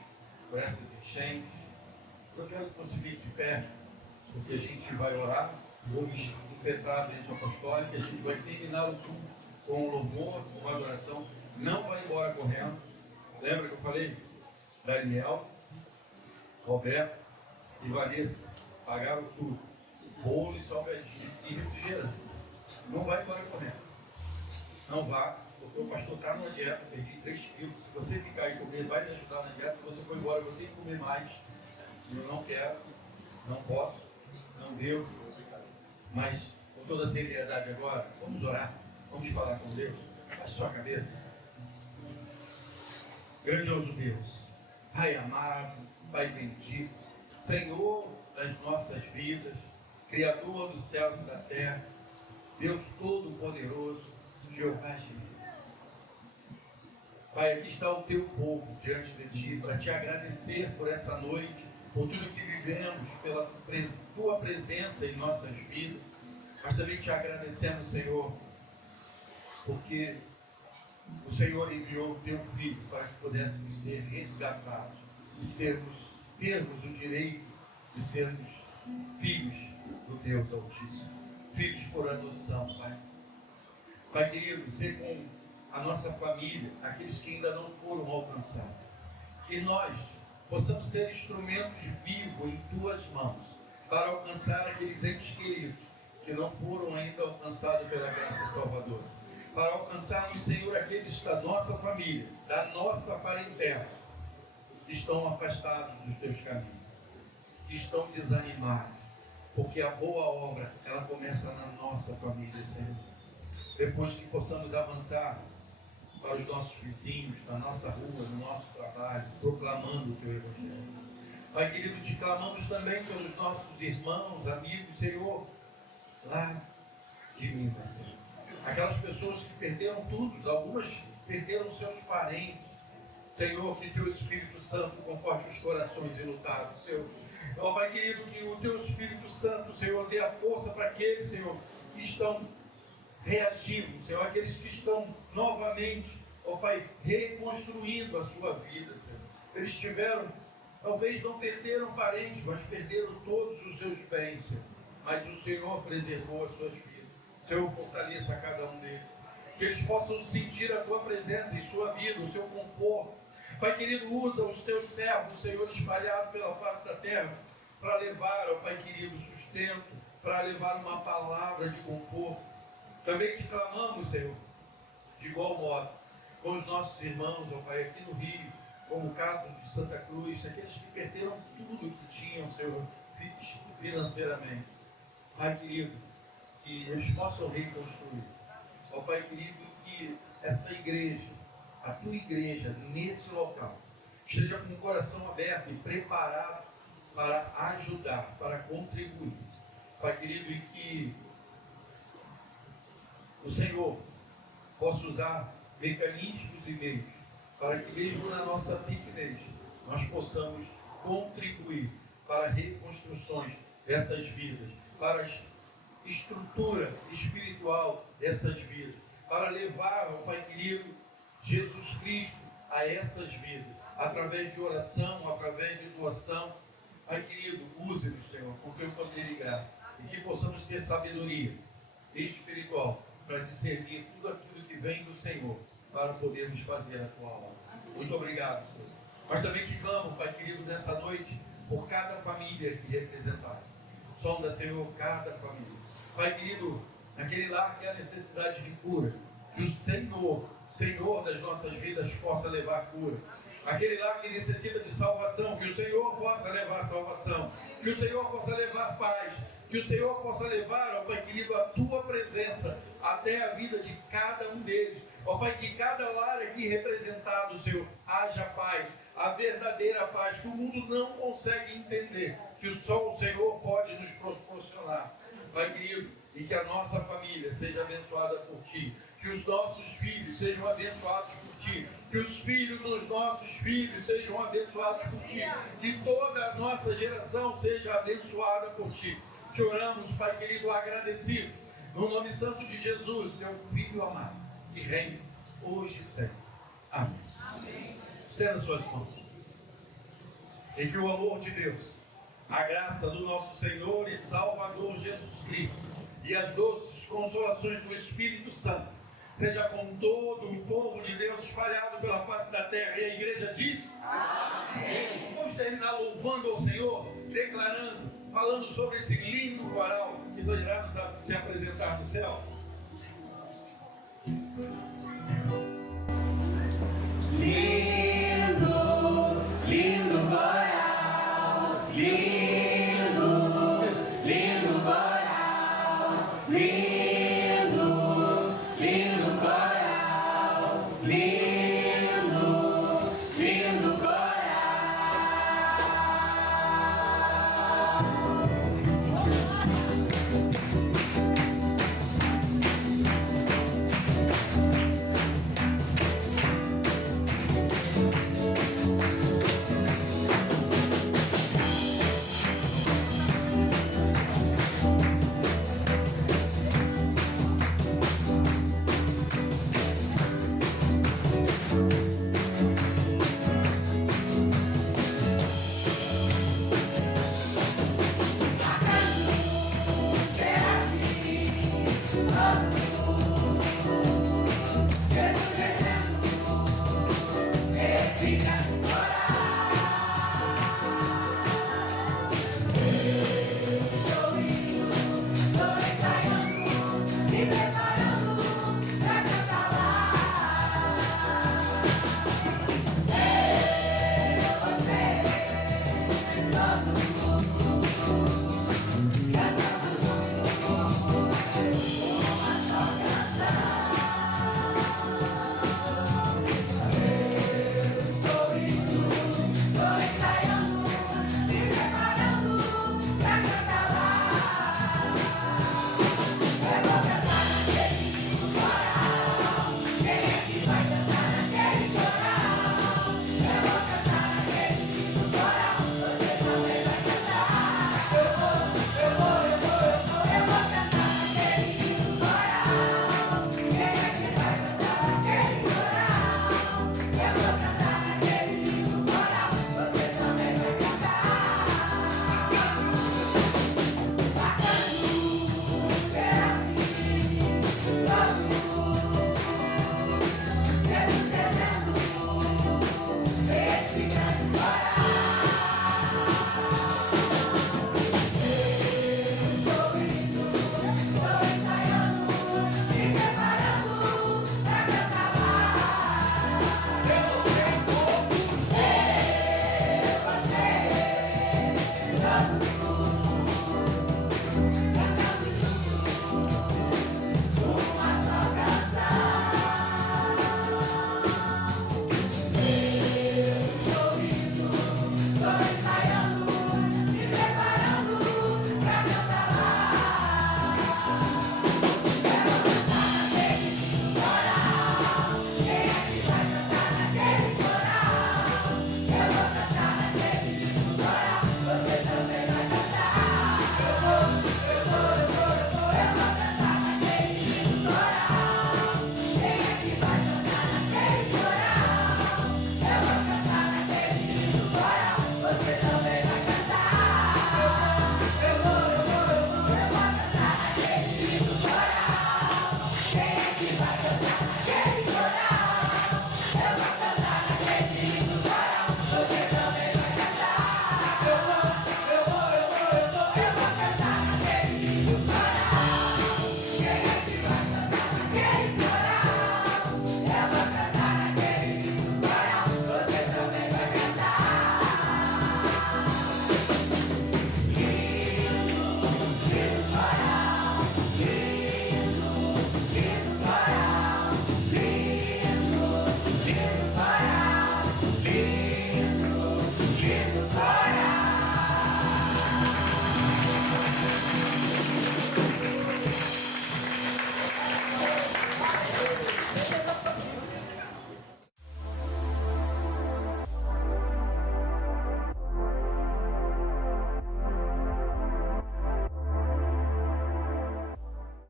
por essas enchentes. Eu quero que você fique de pé, porque a gente vai orar, vamos impetrar a bênção apostólica, a gente vai terminar o culto com louvor, com adoração, não vai embora correndo. Lembra que eu falei? Daniel, Roberto e Vanessa pagaram tudo, bolo e salgadinho e refrigerante. Não vai embora correndo. Não vá, porque o pastor está na dieta, perdi 3 quilos. Se você ficar aí comer, vai me ajudar na dieta. Se você for embora, eu tenho que comer mais. Eu não quero, não posso, não devo. Mas, com toda a seriedade agora, vamos orar, vamos falar com Deus. Baixe sua cabeça. Grandioso Deus, Pai amado, Pai bendito, Senhor das nossas vidas, Criador dos céus e da terra, Deus Todo-Poderoso, Jeová Jireh. Pai, aqui está o teu povo diante de ti, para te agradecer por essa noite, por tudo que vivemos, pela tua presença em nossas vidas, mas também te agradecemos, Senhor, porque o Senhor enviou o teu Filho para que pudéssemos ser resgatados e termos o direito de sermos filhos do Deus Altíssimo, filhos por adoção, Pai. Pai querido, ser com a nossa família, aqueles que ainda não foram alcançados, que nós possamos ser instrumentos vivos em tuas mãos para alcançar aqueles entes queridos que não foram ainda alcançados pela graça salvadora, para alcançarmos, Senhor, aqueles da nossa família, da nossa parentela, que estão afastados dos teus caminhos, que estão desanimados, porque a boa obra, ela começa na nossa família, Senhor. Depois que possamos avançar para os nossos vizinhos, na nossa rua, no nosso trabalho, proclamando o teu Evangelho. Pai querido, te clamamos também pelos nossos irmãos, amigos, Senhor, lá de Minas, Senhor. Aquelas pessoas que perderam tudo, algumas perderam seus parentes. Senhor, que Teu Espírito Santo conforte os corações enlutados, Senhor. Ó Pai querido, que o Teu Espírito Santo, Senhor, dê a força para aqueles, Senhor, que estão reagindo, Senhor, aqueles que estão novamente, ó Pai, reconstruindo a sua vida, Senhor. Eles tiveram, talvez não perderam parentes, mas perderam todos os seus bens, Senhor. Mas o Senhor preservou as suas vidas. Senhor, fortaleça a cada um deles. Que eles possam sentir a Tua presença em sua vida, o Seu conforto. Pai querido, usa os Teus servos, Senhor, espalhados pela face da terra, para levar, ó Pai querido, sustento, para levar uma palavra de conforto. Também te clamamos, Senhor, de igual modo, com os nossos irmãos, ó Pai, aqui no Rio, como o caso de Santa Cruz, aqueles que perderam tudo que tinham, Senhor, financeiramente. Pai querido, que eles possam reconstruir. Ó Pai querido, que essa igreja, a Tua igreja, nesse local, esteja com o coração aberto e preparado para ajudar, para contribuir. Pai querido, e que o Senhor possa usar mecanismos e meios para que mesmo na nossa pequenez nós possamos contribuir para reconstruções dessas vidas, para a estrutura espiritual dessas vidas, para levar, ó Pai querido, Jesus Cristo a essas vidas, através de oração, através de doação. Pai querido, use-nos, Senhor, com Teu poder e graça, e que possamos ter sabedoria espiritual para discernir tudo aquilo que vem do Senhor, para podermos fazer a Tua obra. Muito obrigado, Senhor. Mas também te clamo, Pai querido, nessa noite, por cada família aqui representada. Sonda, Senhor, cada família. Pai querido, naquele lar que há necessidade de cura, que o Senhor das nossas vidas possa levar a cura. Aquele lar que necessita de salvação, que o Senhor possa levar a salvação, que o Senhor possa levar paz, que o Senhor possa levar, ó Pai querido, a Tua presença até a vida de cada um deles. Ó Pai, que cada lar aqui representado, Senhor, haja paz, a verdadeira paz que o mundo não consegue entender, que só o Senhor pode nos proporcionar. Pai querido, e que a nossa família seja abençoada por Ti, que os nossos filhos sejam abençoados por Ti, que os filhos dos nossos filhos sejam abençoados por Ti, que toda a nossa geração seja abençoada por Ti. Te oramos, Pai querido, agradecidos, no nome santo de Jesus, Teu Filho amado, que reina hoje e sempre. Amém. Estenda suas mãos. E que o amor de Deus, a graça do nosso Senhor e Salvador Jesus Cristo e as doces consolações do Espírito Santo seja com todo o povo de Deus espalhado pela face da terra. E a igreja diz: amém. Vamos terminar louvando ao Senhor, declarando, falando sobre esse lindo coral que nós iremos se apresentar no céu.